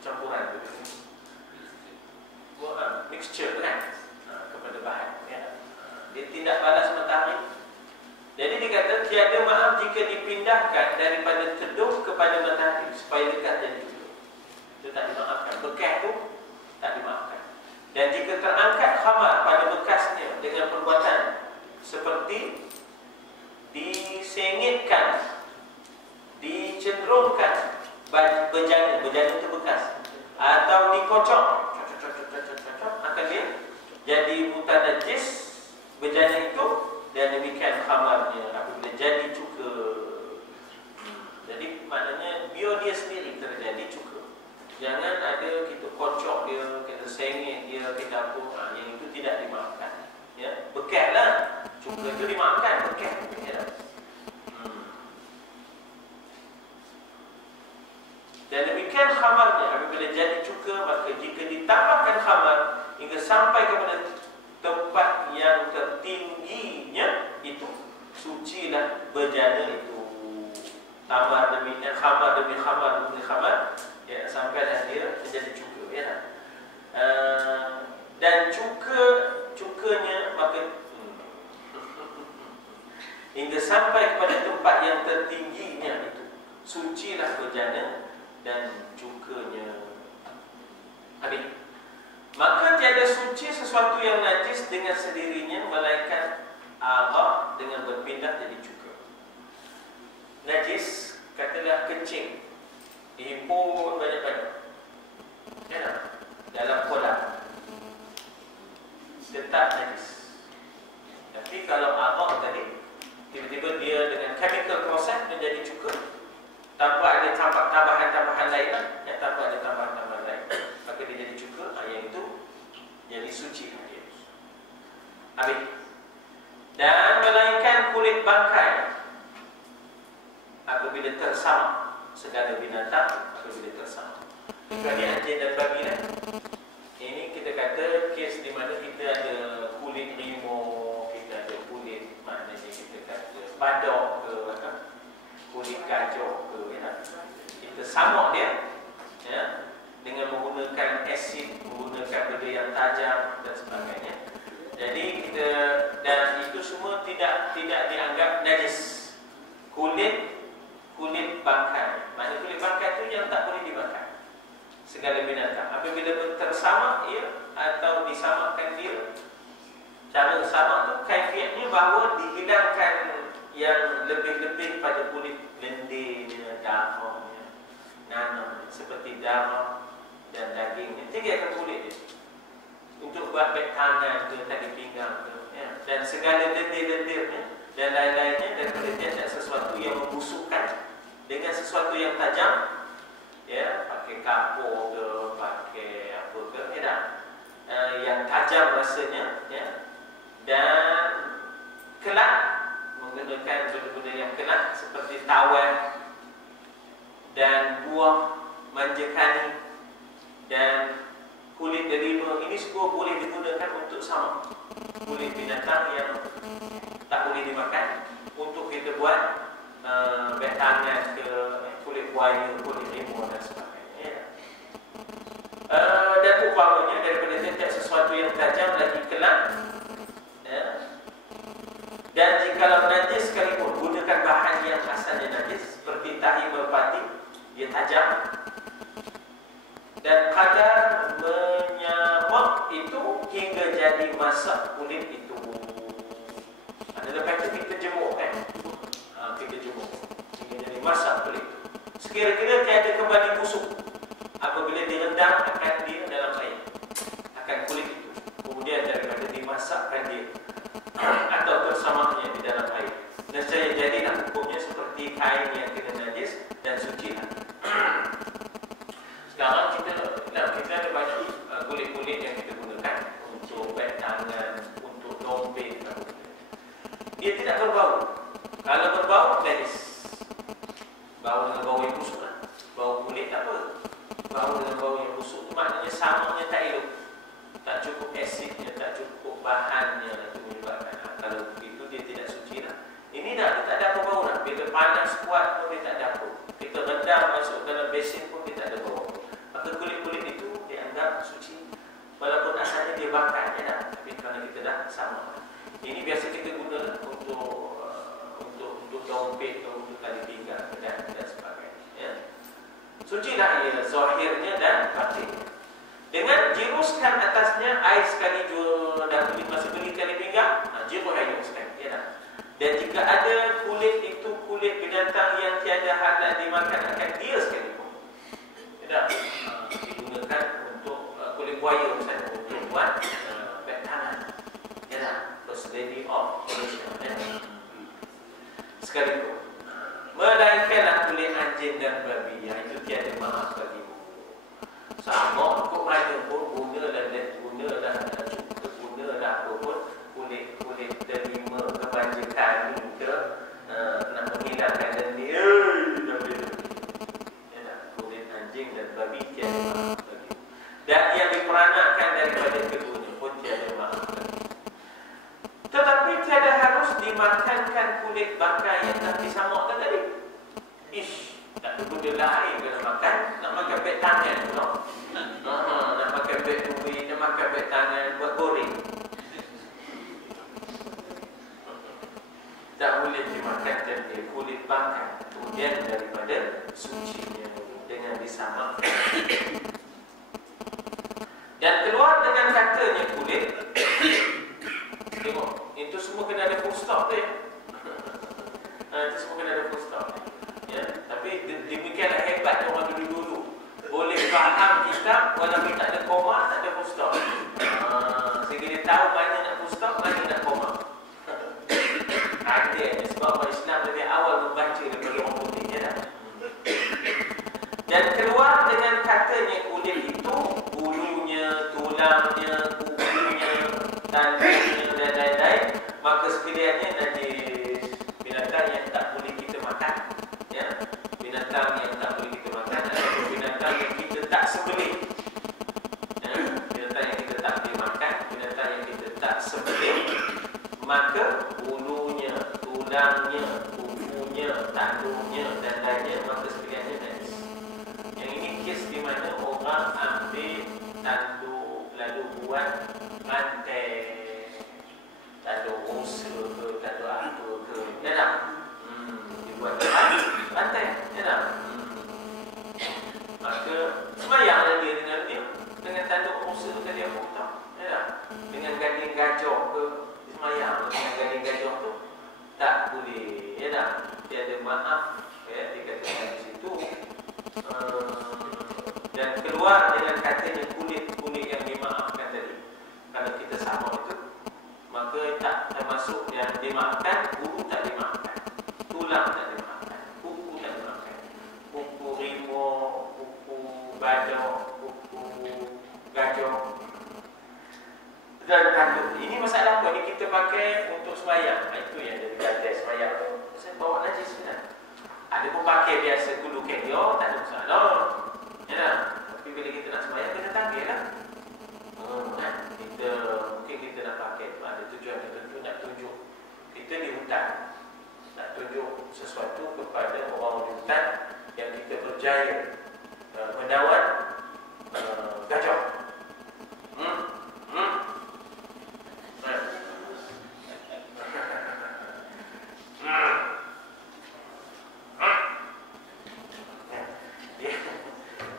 campuran mixture kan, kepada bahan ya. Dia tidak balas matahari. Jadi dikata tiada maaf jika dipindahkan daripada teduh kepada matahari supaya lekas jadi cuka. Itu tak dimaafkan. Bekas itu tak dimaafkan. Dan jika terangkat khamar pada bekasnya dengan perbuatan seperti disengitkan, dicenderungkan bejana itu bekas, atau dikocok, akan dia jadi mutanajis bejana itu, dan demikian khamarnya apabila jadi cuka. Jadi maknanya biar dia sendiri terjadi cuka. Jangan ada kita kocok dia, kita sengit dia, kita apa, yang itu tidak dimaafkan. Ya, bekaslah. Cuka itu dimaafkan, bekas. Ya. Dan demikian khamarnya apabila jadi cuka, maka jika ditambahkan khamar hingga sampai kepada tempat yang tertingginya, itu sucilah bejana itu. Tambah demi khamar demi khamar demi khamar, ya, sampailah dia menjadi cuka, ya. Dan cukanya maka hingga sampai kepada tempat yang tertingginya, itu sucilah bejana dan cukanya. Habis. Maka tiada suci sesuatu yang najis dengan sendirinya melainkan Allah dengan berpindah jadi cuka. Najis, katalah kencing, dihimpun banyak-banyak, ya, dalam kolam, tetap najis. Tapi kalau Allah tadi tiba-tiba dia dengan chemical process menjadi cuka, tanpa ada tambahan-tambahan lain, ya, tanpa ada tambahan-tambahan lain, maka dia jadi cuka, yang itu jadi suci dia. Habis. Dan melainkan kulit bangkai apabila tersamak, segala binatang apabila tersamak. Kecuali anjing dan babi lah. Ini kita kata kes di mana kita ada kulit rimau, kita ada kulit, maknanya kita kata badak ke, kulit gajah ke, ya. Kita samak dia, ya, dengan menggunakan asid, menggunakan benda yang tajam dan sebagainya. Jadi kita, dan itu semua tidak dianggap najis. Kulit bangkai, maknanya kulit bangkai itu yang tak boleh dimakan. Segala binatang apabila tersamak ia atau disamakkan dia, cara samak tu kaifiatnya bahawa dihilangkan yang lebih-lebih pada kulit lendirnya, darahnya, nanam seperti darah dan dagingnya, tinggalkan kulit dia untuk buat beg tangan ke, tali pinggang ke, ya. Dan segala lendir-lendirnya dan lain-lainnya, daripada dia ada sesuatu yang membusukkan dengan sesuatu yang tajam, ya, pakai kapur ke, pakai apa ke, ya, yang tajam rasanya, ya, dan kelak, menggunakan benda-benda yang kelak seperti tawan dan buah manjakani dan kulit derima. Ini semua boleh digunakan untuk samak kulit binatang yang tak boleh dimakan, untuk kita buat beg tangan ke, kulit buaya, kulit rimau dan sebagainya, ya. Dan umpamanya daripada tidak sesuatu yang tajam lagi kelak, ya. Dan jikalau najis sekalipun, gunakan bahan yang asalnya najis seperti tahi merpati, dia tajam, dan kadar menyamak itu hingga jadi masak kulit itu. kain yang kena najis dan suci lah. Sekarang kita ada banyak kulit-kulit yang kita gunakan untuk beg tangan, untuk dompet. Dia tidak berbau. Kalau berbau, najis. Bau dengan bau yang busuk lah. Bau kulit tak apa. Bau dengan bau yang busuk itu maknanya samanya tak elok. Tak cukup asidnya, tak cukup bahannya, itu menyebabkan. Kalau begitu dia tidak suci lah. Ini dah dia tak ada apa bau lah. Bila panas kuat pun dia tak ada apa. Kita rendam masuk dalam besin pun dia tak ada bau. Maka kulit-kulit itu dianggap suci. Walaupun asalnya dia bakar je dah. Tapi kerana kita dah sama. Ini biasa kita guna untuk dompet atau untuk tali pinggang dan sebagainya. Ya. Sucilah ia zahirnya dan batinnya. Dengan jiruskan atasnya air sekali jua dah masa beli tali pinggang, jirus air sekali. Ya dah. Dan jika ada kulit itu kulit binatang yang tiada halal dimakan akan dia sekalipun. Ya dah. Digunakan untuk kulit buaya misalnya untuk buat beg tangan. Ya dah. First Lady of Malaysia. Ya. Sekalipun. Melainkanlah kulit anjing dan babi yang itu tiada maaf bagimu. Sama kok mana pun guna dah apa pun kulit terima kebajikan ke nak menghilangkan dendam dah boleh. Ya dah. Kulit anjing dan babi tiada maaf bagimu. Dan yang diperanakkan daripada keduanya pun tiada maaf bagimu. Tetapi tiada harus dimakankan kulit bangkai yang dah disamakkan tadi. Tak ada benda lain kena makan. Nak makan beg tangan pula. Nak makan beg turi, nak makan beg tangan buat goreng. Tak boleh dimakan jadi kulit bangkai. Kemudian daripada sucinya dengan disamakkan. Dan keluar dengan katanya kulit. Tengok, itu semua kena ada full stop tu ya. Itu semua kena ada full stop. Ya, tapi demikianlah hebatnya orang dulu-dulu. Boleh faham kitab walaupun tak ada koma, tak ada full stop. Sehingga dia tahu mana nak full stop, mana nak koma. Ada sebab orang Islam lebih awal membaca daripada orang putih ya dah. Dan keluar dengan katanya kulit itu, bulunya, tulangnya, kukunya, tandanya dan lain-lain, maka sekaliannya najis. Binatang yang tak boleh kita makan, ya, binatang yang tak boleh kita makan atau binatang yang kita tak sembelih, ya, binatang yang kita tak boleh makan, binatang yang kita tak sembelih, maka bulunya, tulangnya, kukunya, tanduknya dan lainnya maka sekaliannya najis. Yang ini kes di mana orang ambil tanduk lalu buat rantai, tanduk rusa ke, tanduk apa ke, ya tak? Dibuat rantai, ya tak? Maka semayanglah dia dengan tanduk rusa tu tadi aku tahu, ya tak? Dengan gading gajah ke, semayang dengan gading gajah tu tak boleh, ya tak? Tiada maaf, ya, dikatakan di situ. Dan keluar dengan katanya kulit-kulit yang dimaafkan tadi. Kalau kita sama itu, maka tak termasuk yang dimaafkan, bulu tak dimaafkan, tulang tak dimaafkan, kuku tak dimaafkan, kuku rimau, kuku badak, kuku gajah dan tanduk. Ini masalah apa? Ini kita pakai untuk sembahyang. Itu yang jadi kata sembahyang tu. Saya bawa najis kan. Ada pun pakai biasa kudu kedio, tak ada masalah. Ya. Tapi bila kita nak sembahyang kena tampil lah. Kan? Mungkin kita nak pakai tu ada tujuan tertentu nak tunjuk kita di hutan. Nak tunjuk sesuatu kepada orang di hutan yang kita berjaya menawan gajah.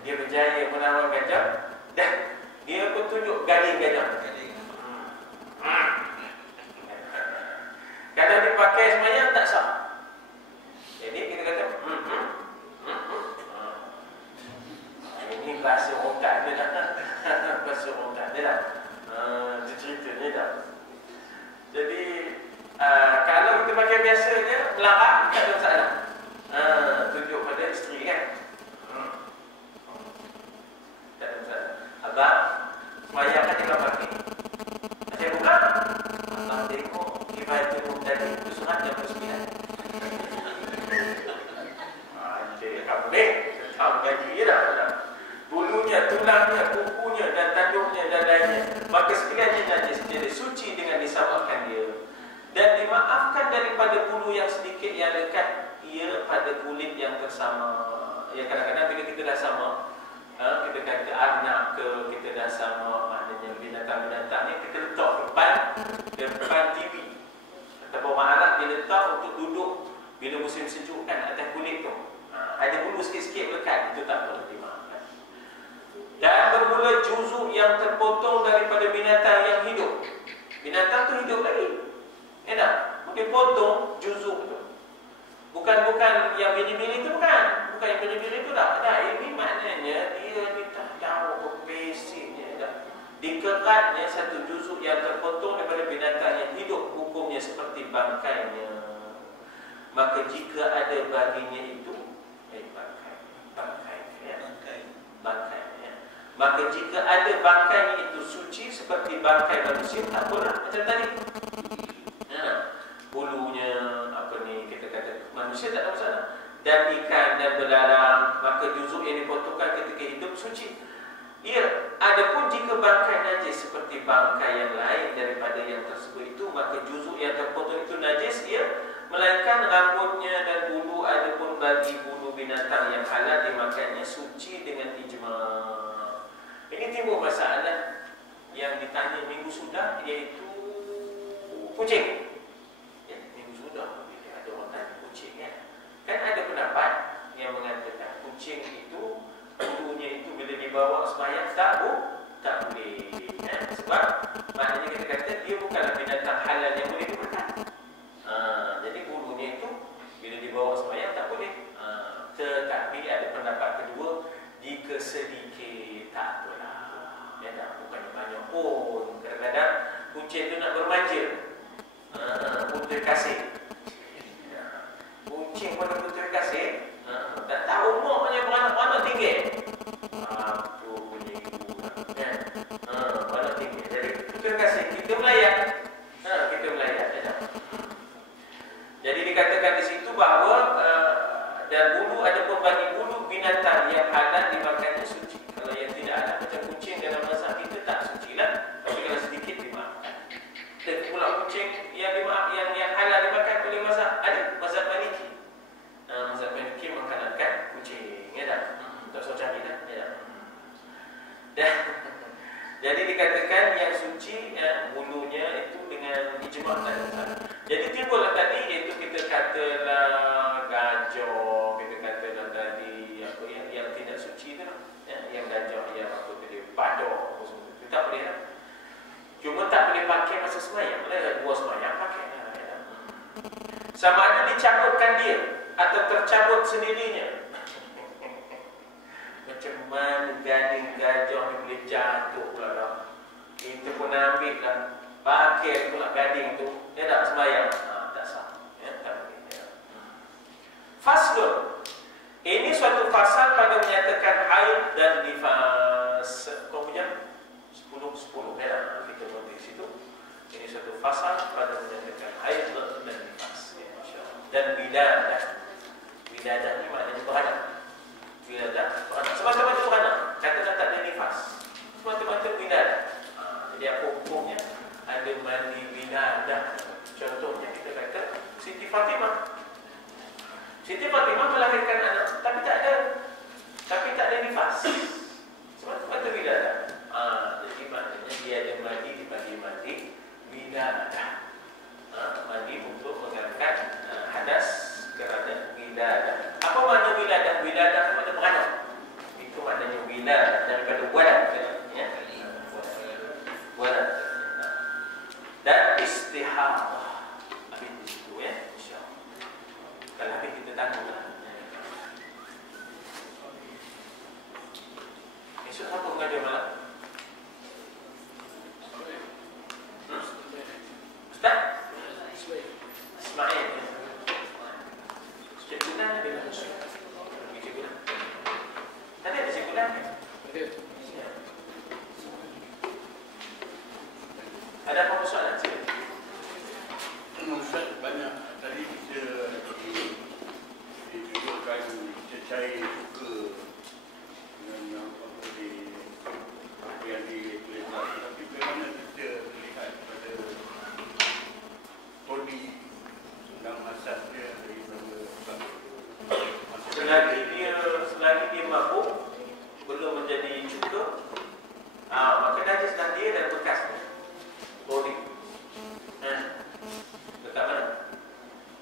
Dia berjaya menawan gajah dan dia pun tunjuk gading gajah. Kalau dipakai semayang tak sah. Jadi kita kata ini bahasa rotan dia dah. Bahasa rotan dia dah. Dia cerita dia dah. Jadi kalau kita pakai biasa dia melarang tak ada masalah. tunjuk pada isteri kan. Tak ada masalah. Abang, semayang kan dia pakai. Saya buka. Abang tengok kifayat tu tadi itu surat jam 9. Cik, tak boleh. Tak gaji dia dah. Bulunya, tulangnya, kukunya dan tanduknya dan lainnya. Maka setiganya najis, jadi suci dengan disamakan dia. Dan dimaafkan daripada bulu yang sedikit yang lekat ia pada kulit yang bersama. Ya, kadang-kadang bila kita dah sama, kita kata anak ke, kita dah sama, maknanya binatang-binatang ni kita letak depan TV ataupun alat dia letak untuk duduk bila musim sejuk kan atas kulit tu. Ada bulu sikit-sikit lekat, itu tak boleh dimaafkan. Dan bermula juzuk yang terpotong daripada binatang yang hidup. Binatang tu hidup lagi. Tak? Mungkin potong juzuk tu. Bukan yang bini-bini tu bukan yang bini-bini tu tak. Ini maknanya dia ni tak tahu basicnya tak. Dikeratnya satu juzuk yang terpotong daripada binatang yang hidup, hukumnya seperti bangkainya. Maka jika ada baginya itu bangkai. Maka jika ada bangkainya itu suci seperti bangkai manusia, tak apalah macam tadi. Bulunya kita kata manusia tak ada masalah. Dan ikan dan belarang, maka juzuk yang dipotongkan ketika hidup suci. Ya, adapun jika bangkai najis seperti bangkai yang lain daripada yang tersebut itu, maka juzuk yang terpotong itu najis, ya, melainkan rambutnya dan bulu. Adapun bagi bulu binatang yang halal dimakannya suci dengan ijma'. Ini timbul masalah yang ditanya minggu sudah, iaitu kucing. Ada orang tanya kucing kan ada pendapat yang mengatakan kucing itu bulunya itu bila dibawa sembahyang tak boleh sebab maknanya kita kata dia bukanlah binatang halal yang boleh dimakan. Jadi bulunya itu bila dibawa sembahyang tak boleh. Tetapi ada pendapat kedua, jika sedikit tak apalah. Bukan banyak pun. Kadang-kadang kucing itu nak bermanja, putih kasih. Kucing pada putih kasih, tak tahu umurnya beranak tinggi. Itu bunyi ibu kan. Beranak tinggi. Jadi putih kasih kita melayan. Jadi dikatakan di situ bahawa dan bulu adapun bagi bulu binatang yang halal dimakannya suci. Kalau yang tidak ada macam kucing dalam mazhab kita tak suci lah. Tapi kalau sedikit dimaafkan. Dan pula kucing yang halal dimakan oleh mazhab ada mazhab Maliki. Mazhab Maliki menghalalkan kucing, ya tak? Tak usah cari dah, ya tak? Dan jadi dikatakan yang suci bulunya itu dengan ijma' tak ada masalah. Jadi timbullah tadi iaitu kita katalah gajah, kita katalah tadi apa yang tidak suci tu lah. Yang gajah yang apa tadi badak itu tak boleh lah. Cuma tak boleh pakai masa semayang. Dua semayang pakai lah, ya tak? Sama ada dicabutkan dia atau tercabut sendirinya. Macam mana gading gajah ni boleh jatuh pula dah. Kita pun ambil lah, pakai pula gading tu, dia tak sembahyang. Tak sah, tak boleh, ya. Faslun, ini suatu fasal pada menyatakan haid dan nifas. Kau punya 10, ya. Kita buat di situ. Ini suatu fasal pada menyatakan haid dan nifas, ya, insya-Allah. Dan wiladah. Wiladah ni maknanya beranak. Wiladah beranak. Semata-mata beranak. Katakan tak ada nifas. Semata-mata wiladah. Jadi apa hukumnya? Ada mandi wiladah. Contohnya kita kata Siti Fatimah. Siti Fatimah melahirkan anak tapi tak ada nifas. Semata-mata wiladah. Jadi maknanya dia ada mandi dibagi mandi wiladah. Mandi untuk mengangkat hadas kerana wiladah. Apa makna wiladah? Wiladah itu makna beranak. Itu maknanya wiladah daripada walad, ya. Walad. Dan istihadah. Habis di situ, ya, insya-Allah. Kalau habis kita tangguhlah. Esok apa mengajar malam? Ustaz? Ismail. Cikgu kan ada Tadi ada cikgu lain? Ada apa persoalan cikgu? Ustaz, banyak tadi kita ditunjukkan kita cari suka dengan apa yang dituliskan, tapi bagaimana kita melihat pada body dan asas dia daripada selagi dia mabuk belum menjadi cuka, maka najis dah dia dan bekas body. Dekat mana?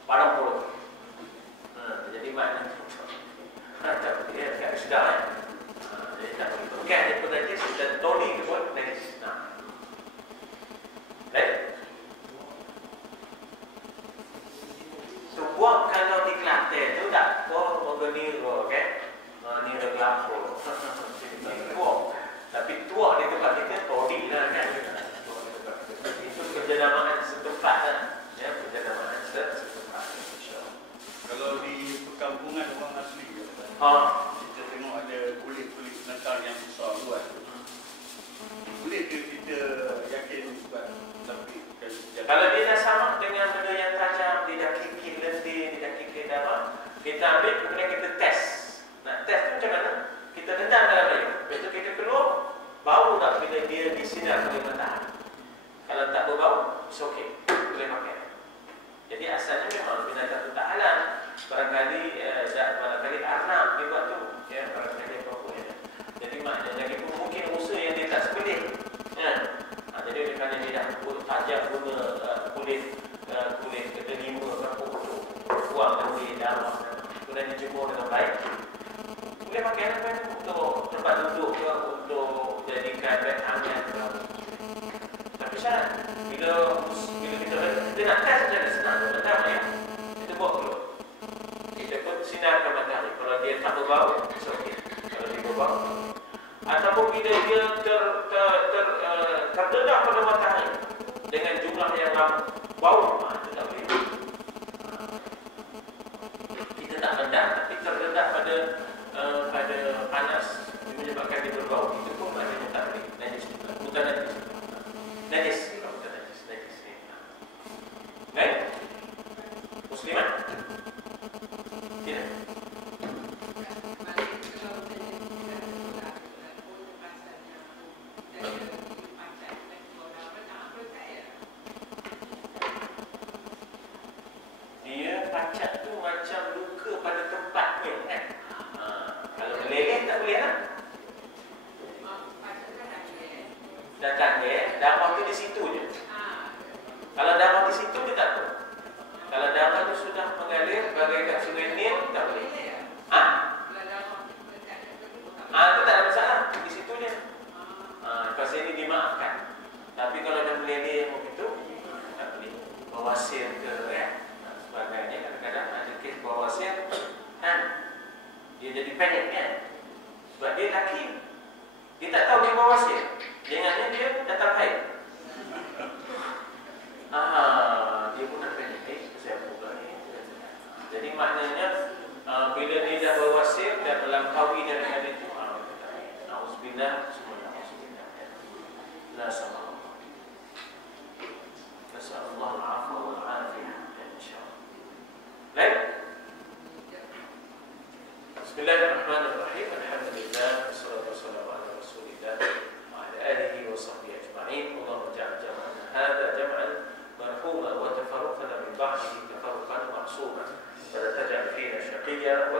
Padang puluh. Jadi makna dia sudah jadi tak boleh bekas dia pun najis dan body dia pun najis. Baik. Buat kalau di Kelantan tu tak kau mengira kan? Ni ada kelapa. Tapi tuak di tempat kita todi lah kan. Itu penjenamaan setempat lah. Ya, penjenamaan setempat. kalau di perkampungan orang asli kita tengok ada kulit-kulit nakal yang besar buat. Boleh ke kita yakin buat tapi kalau dia dah sama dengan benda yang tajam, dia dah kikir lendir, dia dah kikir darah, kita ambil kemudian kita test. Nak test tu macam mana? Kita rendam dalam air. Lepas tu kita keluar, bau tak bila dia disinar oleh matahari. Kalau tak berbau, it's okay, boleh pakai. Jadi asalnya memang binatang tu tak halal. Barangkali arnab dia buat tu, ya, barangkali apa-apa ya. Jadi maknanya lagi pun mungkin usaha yang dia tak sebelih. Ya. Jadi oleh kerana dia dah tajam guna kulit kedelima atau untuk buang dari darah, kemudian dijemur dengan baik, boleh pakai apa untuk tempat duduk ke, untuk jadikan beg tangan ke. Tapi syarat bila kita nak test macam mana senang, pertama ya kita buat dulu, kita pun sinarkan matahari. Kalau dia tak berbau, it's okay. Kalau dia berbau, ataupun bila dia terdedah pada matahari dengan jumlah yang bau, itu tak boleh. Kita tak rendam tapi terdedah pada panas menyebabkan dia berbau, itu pun maknanya tak boleh. Najis, bukan najis. Najis. Baik? Muslimat? Tidak. Dia pacat tu macam luka pada tempatnya kan? Kalau meleleh tak boleh lah. Datang dia, darah tu di situ je. Kalau darah di situ dia tak boleh. Kalau darah tu sudah mengalir bagaikan sungai Nil, tak boleh. Itu tak ada masalah, di situ je. Pasal ini dimaafkan. Tapi kalau dah meleleh begitu, tak boleh. Bawasir ke kan? Sebagainya, kadang-kadang ada kes bawasir kan? Dia jadi panik kan? Sebab dia lelaki, dia tak tahu dia bawasir. Jangannya dia datang haid. Dia pun nak panik. Saya pula ni. Jadi maknanya bila dia dah bawasir dan melampaui daripada itu, na'udzubillah, semua na'udzubillah. La sama. Nasallallahu al-'afwa wal 'afiyah, insyaallah. Baik. Bismillahirrahmanirrahim. Alhamdulillah, wassalatu wassalamu ala Rasulillah wa ala alihi wa sahbihi ajma'in. Allahumma ja'al jam'ana hadza jam'an marhuma wa tafarruqana min ba'dihi tafarruqan ma'suma. Wa la taj'al fina shaqiyya wa